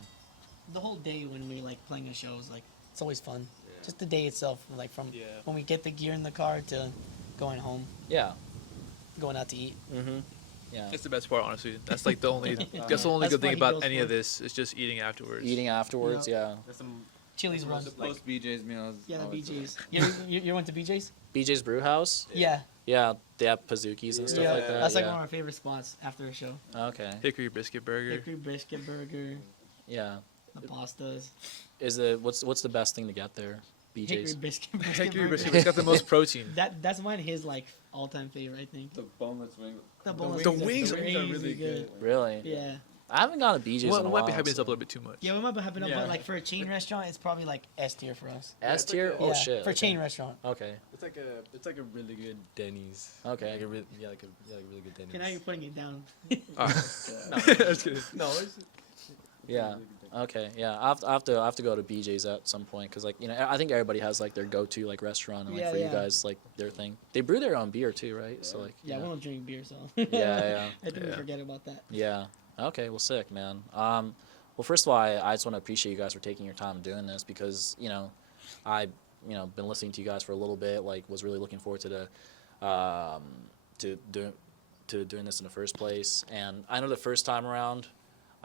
The whole day when we like playing a show is like it's always fun. Just the day itself, like from Yeah. when we get the gear in the car to going home, Yeah. going out to eat. Mm-hmm. Yeah. It's the best part, honestly. That's like the only. That's the only That's good what thing he about goes any for. of this is just eating afterwards. Eating afterwards, yeah. There's some Chili's run. Post BJ's meals. Yeah, the always BJ's. You went to BJ's? BJ's Brew House? Yeah. Yeah, they have Pazookies and stuff like that. That's like yeah. one of our favorite spots after a show. Okay. Hickory biscuit burger. Hickory brisket burger, Yeah. the pastas. What's the best thing to get there? Hickory BJ's. brisket Hickory burger. biscuit. It's got the most protein. That's mine. His like all-time favorite, I think. The boneless wing. The boneless The are wings are crazy really good. Really? Yeah. I haven't gone to BJ's Well, in a we while. might be hyping this so- up a little bit too much. Yeah, we might be hyping up, Yeah. but like for a chain restaurant, it's probably like S tier for us. S tier? Oh yeah, shit. For a okay. chain restaurant. Okay. It's like a really good Denny's. Okay. Like a really good Denny's. Okay, now you're putting it down. Just kidding. No, it's Yeah. Okay. Yeah. I have to go to BJ's at some point because like I think everybody has like their go-to like restaurant, and like Yeah, for you yeah. guys like their thing. They brew their own beer too, right? So like Yeah, we don't drink beer, so. yeah. I think we Yeah. forget about that. Yeah. Okay. Well, sick, man. Well, first of all, I just want to appreciate you guys for taking your time doing this because I been listening to you guys for a little bit. Like, was really looking forward to doing this in the first place. And I know the first time around,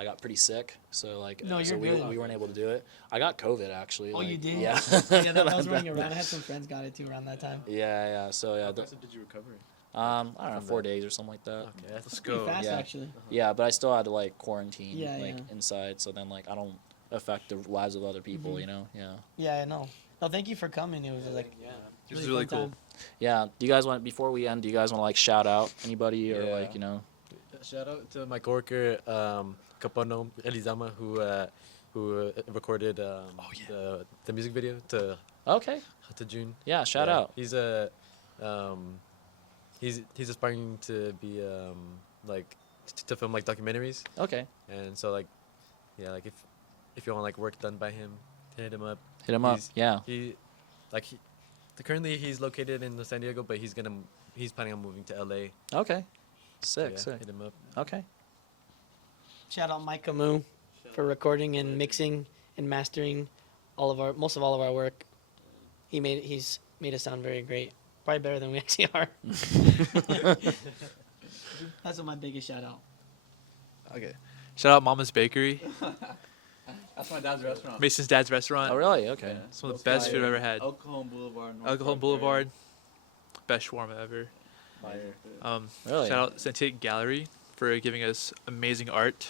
I got pretty sick, so like No, so you're good. we weren't able to do it. I got COVID actually. Oh, like, you did? Yeah. Yeah, that was running around. I had some friends got it too around that time. Yeah. So yeah, How fast did you recover? I don't know, From 4 that? days or something like that. Okay, Let's Pretty go. fast, Yeah. actually. Yeah, but I still had to like quarantine Yeah, like yeah. inside, so then like I don't affect the lives of other people, Mhm. you know. Yeah. Yeah, I know. No, thank you for coming. It was like This is really fun cool. time. Yeah. Do you guys want before we end? Do you guys want to like shout out anybody or Yeah. like you know? Shout out to my coworker, Kapono Elizama, who recorded the music video to Okay. June. Yeah. Shout Yeah, out. He's a he's aspiring to be like to film like documentaries, Okay. and so like yeah, like if you want like work done by him, hit him up. Hit him up. He's- Yeah. Currently he's located in San Diego, but he's planning on moving to LA. Okay. So, Sick. yeah, Sick. hit him up. Okay. Shout out Mike Camus for recording and mixing and mastering most of all of our work. He's made us sound very great. Probably better than we actually are. That's my biggest shout out. Okay. Shout out Mama's Bakery, That's my dad's restaurant. Mason's dad's restaurant. Oh really? Okay. Yeah. It's one of the best food I've ever had. El Cajon Boulevard. North Alcohol Park, Boulevard, best shawarma ever. Fire. Really? Shout out Santiago Gallery for giving us amazing art.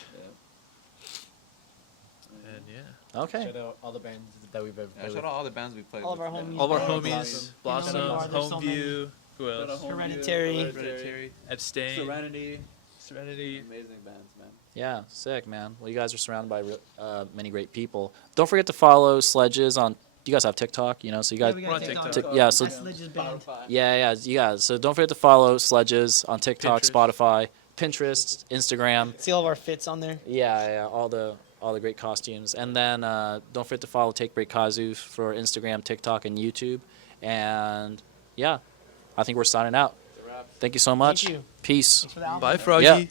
And yeah, Okay. Shout out all the bands that we've ever Yeah, played shout out all the bands we played All of with. our homies. all of our Yeah. homies, Blossom, There's so many. Homeview, who Shout out else? Homeview, Hereditary. Hereditary, Abstain, Serenity. Serenity. Amazing bands, man. Yeah, sick, man. Well, you guys are surrounded by many great people. Don't forget to follow Sledges on. Do you guys have TikTok? You know, so you guys. we We're on got TikTok. Yeah, so- Sledges band. Yeah. So don't forget to follow Sledges on TikTok, Pinterest. Spotify, Pinterest, Instagram. See all of our fits on there. Yeah. All the great costumes, and then don't forget to follow Take Break Kazu for Instagram, TikTok, and YouTube. And yeah, I think we're signing out. Thank you so much. you. Peace. Thanks for the album. Bye, Froggy. Yeah.